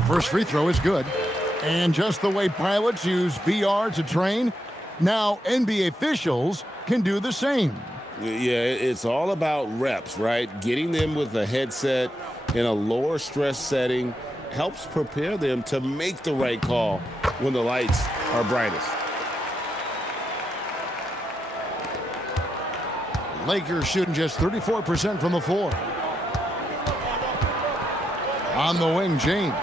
First free throw is good. And just the way pilots use VR to train, now NBA officials can do the same. Yeah, it's all about reps, right? Getting them with a headset in a lower stress setting helps prepare them to make the right call when the lights are brightest. Lakers shooting just 34% from the floor. On the wing, James.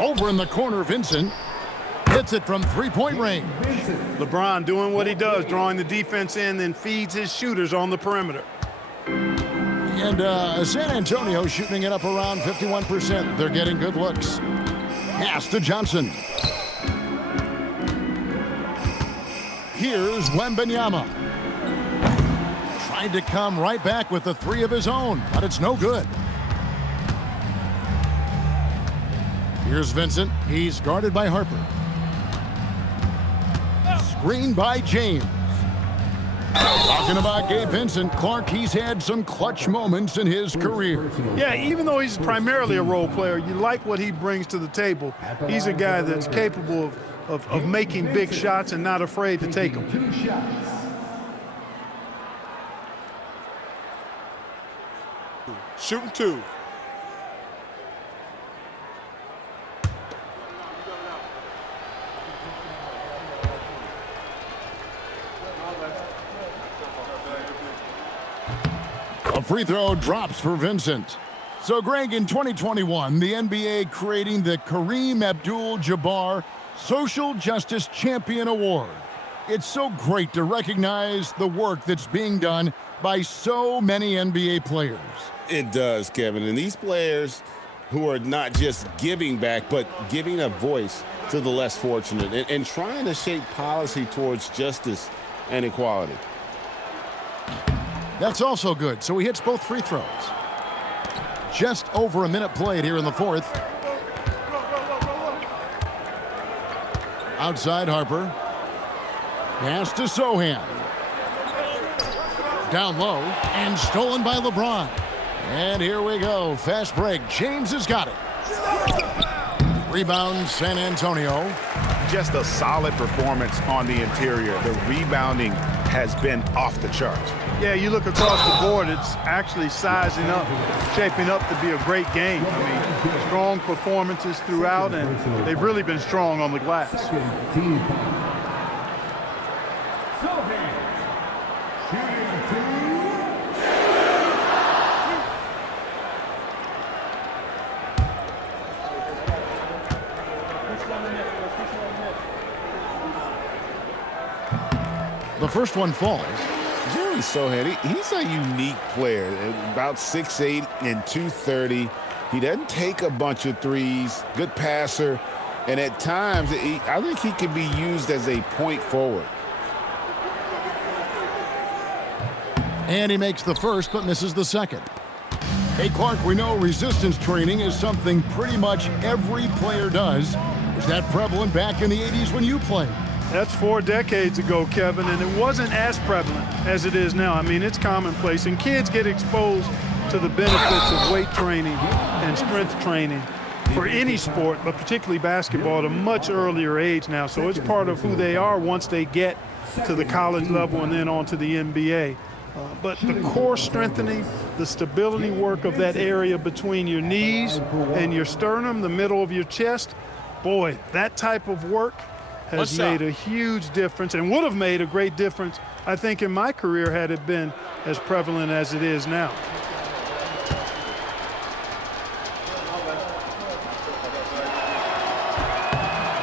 Over in the corner, Vincent hits it from three-point range. LeBron doing what he does, drawing the defense in, then feeds his shooters on the perimeter. And San Antonio shooting it up around 51%. They're getting good looks. Pass to Johnson. Here's Wembanyama. Tried to come right back with the 3 of his own, but it's no good. Here's Vincent. He's guarded by Harper. Screen by James. Talking about Gabe Vincent, Clark, he's had some clutch moments in his career. Yeah, even though he's primarily a role player, you like what he brings to the table. He's a guy that's capable of making big shots and not afraid to take them. Shooting 2. A free throw drops for Vincent. So, Greg, in 2021, the NBA creating the Kareem Abdul-Jabbar Social Justice Champion Award. It's so great to recognize the work that's being done by so many NBA players. It does, Kevin. And these players who are not just giving back, but giving a voice to the less fortunate and trying to shape policy towards justice and equality. That's also good. So he hits both free throws. Just over a minute played here in the fourth. Outside Harper. Pass to Sohan. Down low and stolen by LeBron. And here we go. Fast break. James has got it. Rebound San Antonio. Just a solid performance on the interior. The rebounding has been off the charts. Yeah, you look across the board, it's actually sizing up, shaping up to be a great game. I mean, strong performances throughout, and they've really been strong on the glass. The first one falls. Jeremy Sohan, he's a unique player. About 6'8" and 230. He doesn't take a bunch of threes. Good passer. And at times, I think he can be used as a point forward. And he makes the first, but misses the second. Hey, Clark, we know resistance training is something pretty much every player does. Was that prevalent back in the 80s when you played? That's 4 decades ago, Kevin, and it wasn't as prevalent as it is now. I mean, it's commonplace, and kids get exposed to the benefits of weight training and strength training for any sport, but particularly basketball, at a much earlier age now. So it's part of who they are once they get to the college level and then on to the NBA. But the core strengthening, the stability work of that area between your knees and your sternum, the middle of your chest, boy, that type of work has made a huge difference and would have made a great difference, I think, in my career had it been as prevalent as it is now.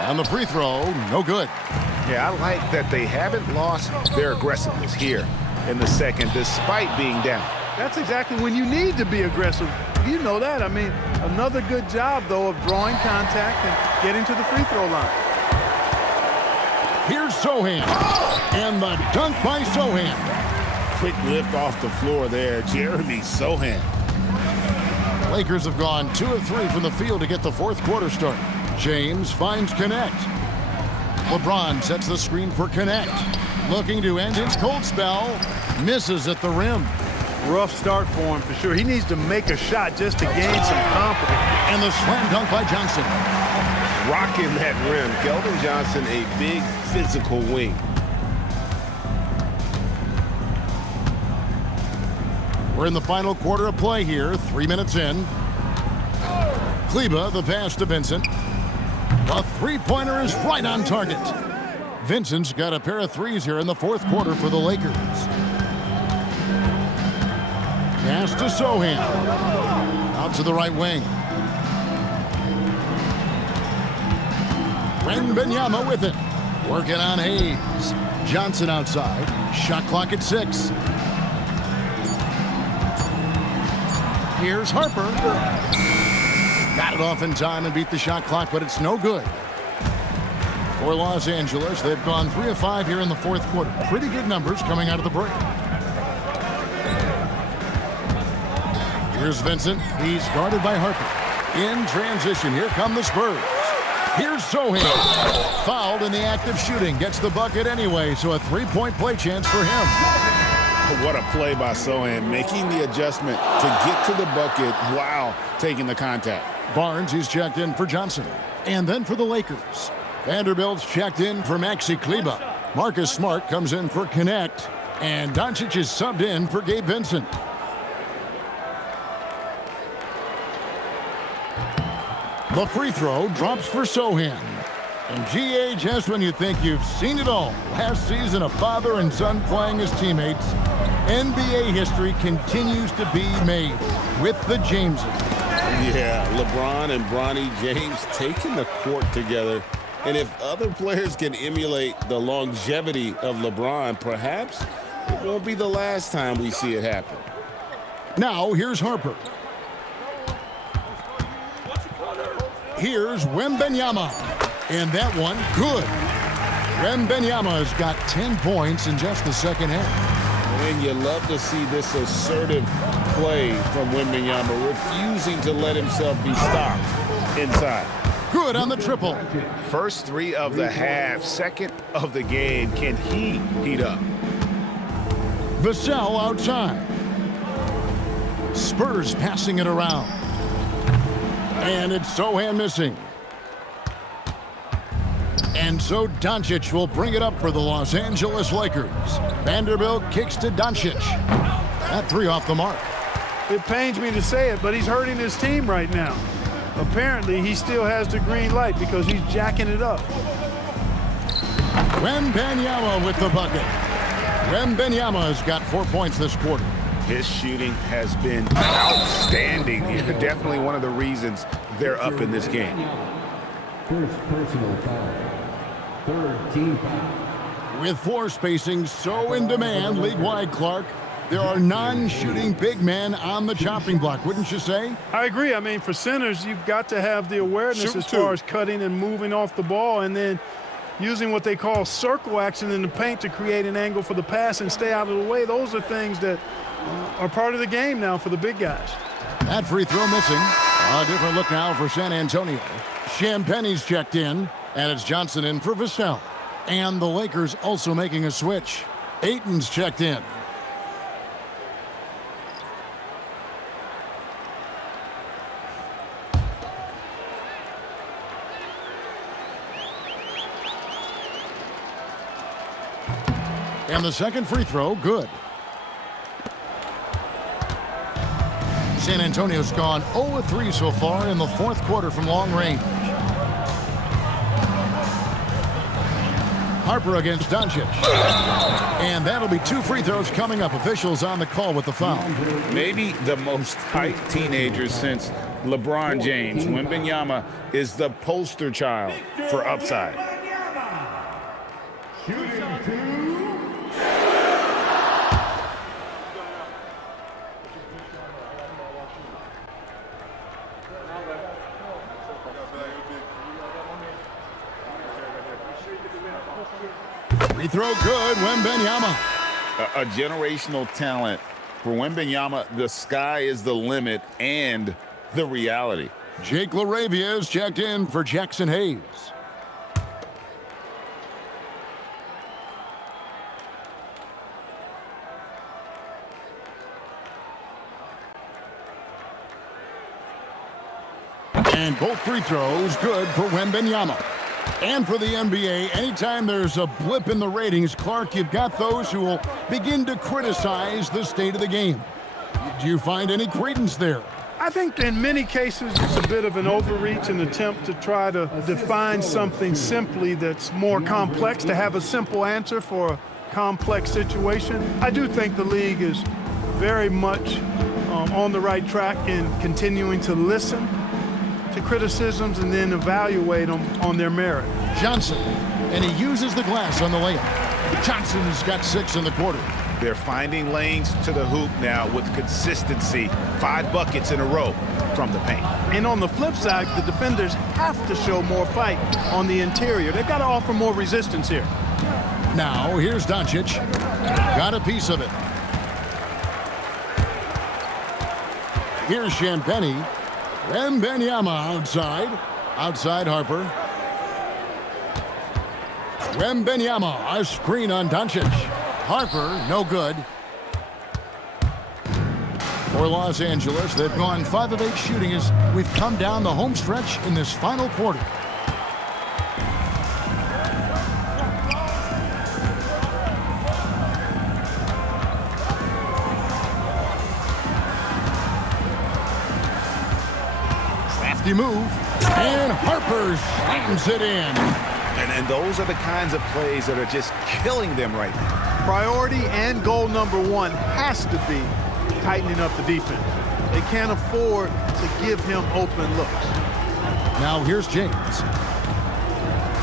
And the free throw, no good. Yeah, I like that they haven't lost their aggressiveness here in the second, despite being down. That's exactly when you need to be aggressive. You know that. I mean, another good job, though, of drawing contact and getting to the free throw line. Here's Sohan. And the dunk by Sohan. Quick lift off the floor there. Jeremy Sohan. Lakers have gone 2 of 3 from the field to get the fourth quarter started. James finds Connect. LeBron sets the screen for Connect. Looking to end his cold spell. Misses at the rim. Rough start for him, for sure. He needs to make a shot just to gain some confidence. And the slam dunk by Johnson. Rocking that rim. Keldon Johnson, a big physical wing. We're in the final quarter of play here. 3 minutes in. Kleba, the pass to Vincent. The three-pointer is right on target. Vincent's got a pair of threes here in the fourth quarter for the Lakers. Pass to Sohan. Out to the right wing. Wembanyama with it. Working on Hayes. Johnson outside. Shot clock at 6. Here's Harper. Got it off in time and beat the shot clock, but it's no good. For Los Angeles, they've gone 3 of 5 here in the fourth quarter. Pretty good numbers coming out of the break. Here's Vincent. He's guarded by Harper. In transition, here come the Spurs. Here's Sohan. Fouled in the act of shooting. Gets the bucket anyway, so a 3-point play chance for him. What a play by Sohan, making the adjustment to get to the bucket while taking the contact. Barnes, he's checked in for Johnson. And then for the Lakers. Vanderbilt's checked in for Maxi Kleba. Marcus Smart comes in for Connect. And Doncic is subbed in for Gabe Vincent. The free throw drops for Sohan. And GA, just when you think you've seen it all. Last season, a father and son playing as teammates. NBA history continues to be made with the Jameses. Yeah, LeBron and Bronny James taking the court together. And if other players can emulate the longevity of LeBron, perhaps it won't be the last time we see it happen. Now, here's Harper. Here's wembanyama. And that one, good. Wembanyama's got 10 points in just the second half. And you love to see this assertive play from Wembanyama, refusing to let himself be stopped inside. Good on the triple. First three of the half, second of the game. Can he heat up? Vassell outside. Spurs passing it around. And it's Sohan missing. And so Doncic will bring it up for the Los Angeles Lakers. Vanderbilt kicks to Doncic. That three off the mark. It pains me to say it, but he's hurting his team right now. Apparently, he still has the green light because he's jacking it up. Wembanyama with the bucket. Wembanyama's got 4 points this quarter. His shooting has been outstanding. Definitely one of the reasons they're up in this game. First personal foul. Third team foul. With floor spacing so in demand league-wide, Clark, there are non-shooting big men on the chopping block, wouldn't you say? I agree. I mean, for centers, you've got to have the awareness as far as cutting and moving off the ball and then using what they call circle action in the paint to create an angle for the pass and stay out of the way. Those are things that are part of the game now for the big guys. That free throw missing. A different look now for San Antonio. Champagne's checked in, and it's Johnson in for Vassell. And the Lakers also making a switch. Ayton's checked in. And the second free throw, good. San Antonio's gone 0-3 so far in the fourth quarter from long range. Harper against Doncic. And that'll be two free throws coming up. Officials on the call with the foul. Maybe the most hyped teenager since LeBron James. Wembanyama is the poster child for upside. Free throw good, Wembanyama. A generational talent. For Wembanyama, the sky is the limit and the reality. Jake LaRavia is checked in for Jackson Hayes. And both free throws good for Wembanyama. And for the NBA, anytime there's a blip in the ratings, Clark, you've got those who will begin to criticize the state of the game. Do you find any credence there? I think in many cases it's a bit of an overreach, an attempt to try to define something simply that's more complex, to have a simple answer for a complex situation. I do think the league is very much on the right track in continuing to listen to criticisms and then evaluate them on their merit. Johnson, and he uses the glass on the layup. Johnson's got 6 in the quarter. They're finding lanes to the hoop now with consistency. 5 buckets in a row from the paint. And on the flip side, the defenders have to show more fight on the interior. They've got to offer more resistance here. Now, here's Doncic. Got a piece of it. Here's Champagnie. Wembanyama outside. Outside Harper. Wembanyama, a screen on Doncic. Harper, no good. For Los Angeles, they've gone 5 of 8 shooting as we've come down the home stretch in this final quarter. Crafty move, and Harper slams it in. And those are the kinds of plays that are just killing them right now. Priority and goal number one has to be tightening up the defense. They can't afford to give him open looks. Now here's James.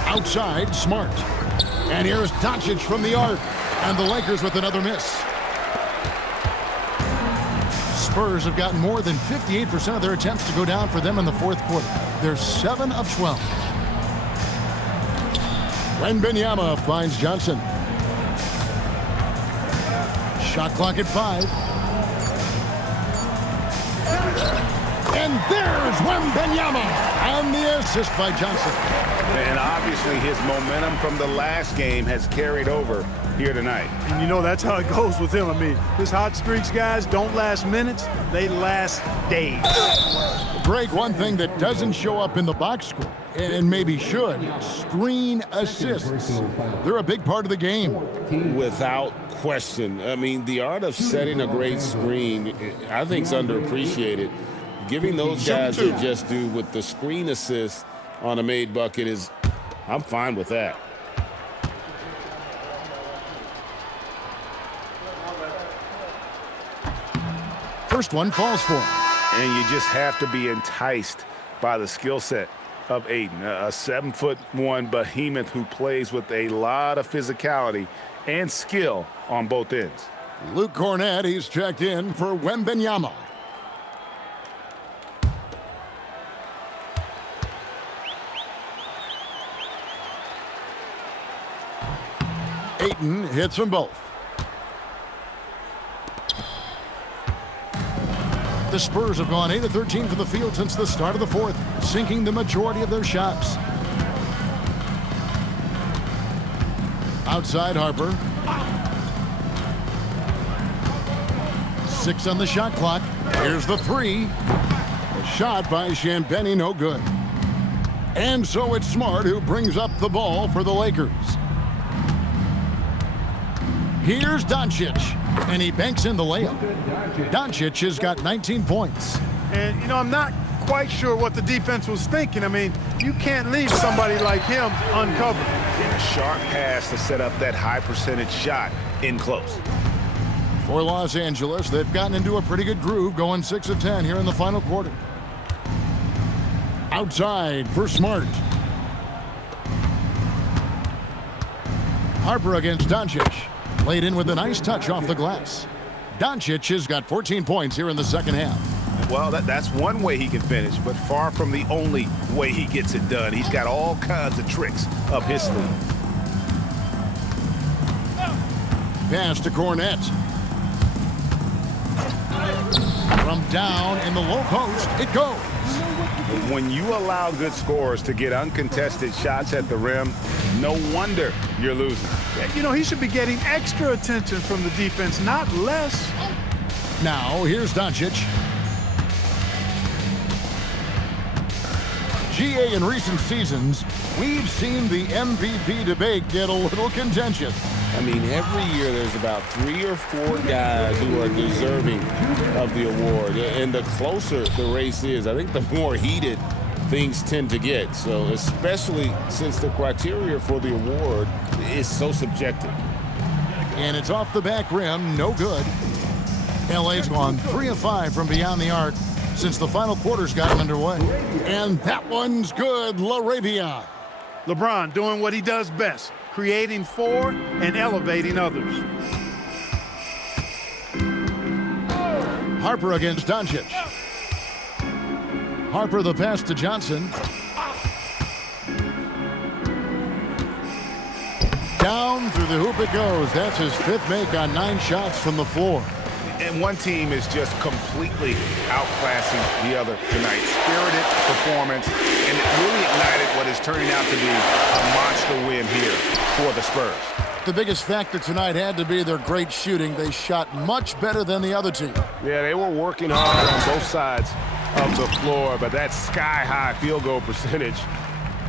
Outside, Smart. And here's Doncic from the arc. And the Lakers with another miss. Spurs have gotten more than 58% of their attempts to go down for them in the fourth quarter. They're 7 of 12. Wembanyama finds Johnson. Shot clock at 5. And there's wembanyama on the assist by Johnson. And obviously his momentum from the last game has carried over here tonight. And you know that's how it goes with him. I mean, his hot streaks, guys, don't last minutes. They last days. Greg, one thing that doesn't show up in the box score, and maybe should, screen assists. They're a big part of the game. Without question. I mean, the art of setting a great screen, I think, is underappreciated. Giving those guys their just due with the screen assist on a made bucket is, I'm fine with that. First one falls for him. And you just have to be enticed by the skill set of Aiden, a 7'1" behemoth who plays with a lot of physicality and skill on both ends. Luke Cornett, he's checked in for Wembanyama. Ayton hits them both. The Spurs have gone 8 of 13 from the field since the start of the fourth, sinking the majority of their shots. Outside Harper. 6 on the shot clock. Here's the 3. A shot by Champagnie, no good. And so it's Smart who brings up the ball for the Lakers. Here's Doncic, and he banks in the layup. Doncic has got 19 points. And, you know, I'm not quite sure what the defense was thinking. I mean, you can't leave somebody like him uncovered. And a sharp pass to set up that high percentage shot in close. For Los Angeles, they've gotten into a pretty good groove, going 6 of 10 here in the final quarter. Outside for Smart. Harper against Doncic. Laid in with a nice touch off the glass. Doncic has got 14 points here in the second half. Well, that's one way he can finish, but far from the only way he gets it done. He's got all kinds of tricks up his sleeve. Pass to Cornett. From down in the low post, it goes. When you allow good scorers to get uncontested shots at the rim, no wonder you're losing. You know, he should be getting extra attention from the defense, not less. Now, here's Doncic. GA, in recent seasons, we've seen the MVP debate get a little contentious. I mean, every year there's about 3 or 4 guys who are deserving of the award. And the closer the race is, I think the more heated things tend to get. So especially since the criteria for the award is so subjective. And it's off the back rim, no good. LA's gone 3 of 5 from beyond the arc since the final quarter's gotten underway. And that one's good, LaRavia. LeBron doing what he does best, creating for and elevating others. Harper against Doncic. Harper the pass to Johnson. Down through the hoop it goes. That's his 5th make on 9 shots from the floor. And one team is just completely outclassing the other tonight. Spirited performance, and it really ignited what is turning out to be a monster win here for the Spurs. The biggest factor tonight had to be their great shooting. They shot much better than the other team. Yeah, they were working hard on both sides of the floor, but that sky-high field goal percentage,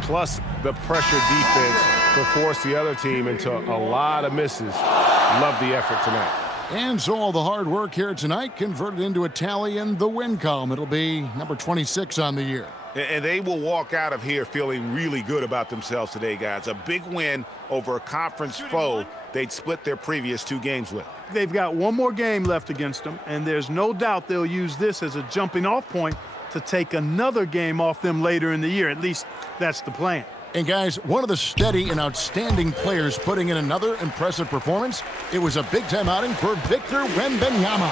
plus the pressure defense, to force the other team into a lot of misses. Love the effort tonight. And so all the hard work here tonight converted into a tally in the win column. It'll be number 26 on the year. And they will walk out of here feeling really good about themselves today, guys. A big win over a conference foe they'd split their previous 2 games with. They've got one more game left against them, and there's no doubt they'll use this as a jumping-off point to take another game off them later in the year. At least that's the plan. And guys, one of the steady and outstanding players putting in another impressive performance, it was a big-time outing for Victor Wembanyama.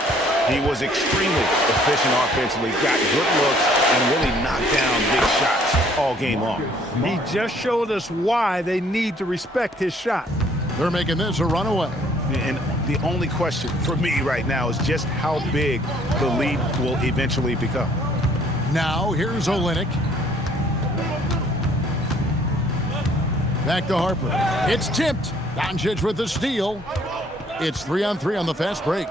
He was extremely efficient offensively, got good looks, and really knocked down big shots all game long. He just showed us why they need to respect his shot. They're making this a runaway. And the only question for me right now is just how big the lead will eventually become. Now, here's Olynyk. Back to Harper. It's tipped. Doncic with the steal. It's 3-on-3 on the fast break.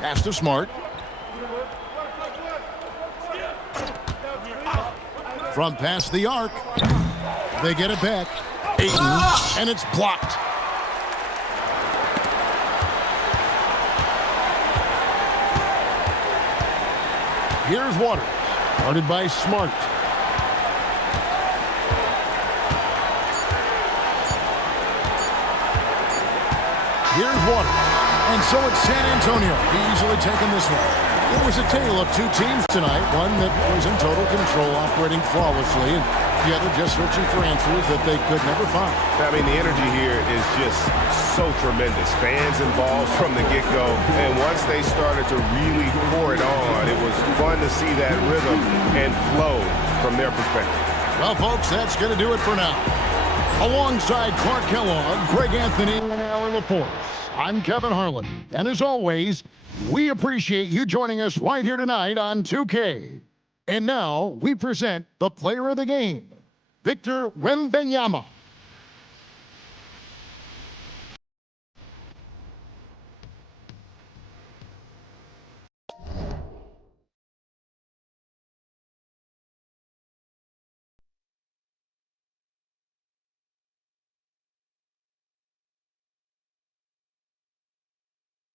Pass to Smart. From past the arc. They get it back. Ayton, and it's blocked. Here's Waters. Guarded by Smart. Here's Waters. And so it's San Antonio easily taking this one. It was a tale of 2 teams tonight. One that was in total control, operating flawlessly, and the other just searching for answers that they could never find. I mean, the energy here is just so tremendous. Fans involved from the get-go, and once they started to really pour it on, it was fun to see that rhythm and flow from their perspective. Well, folks, that's going to do it for now. Alongside Clark Kellogg, Greg Anthony, and Alan LaForce, I'm Kevin Harlan. And as always, we appreciate you joining us right here tonight on 2K. And now we present the player of the game, Victor Wembanyama.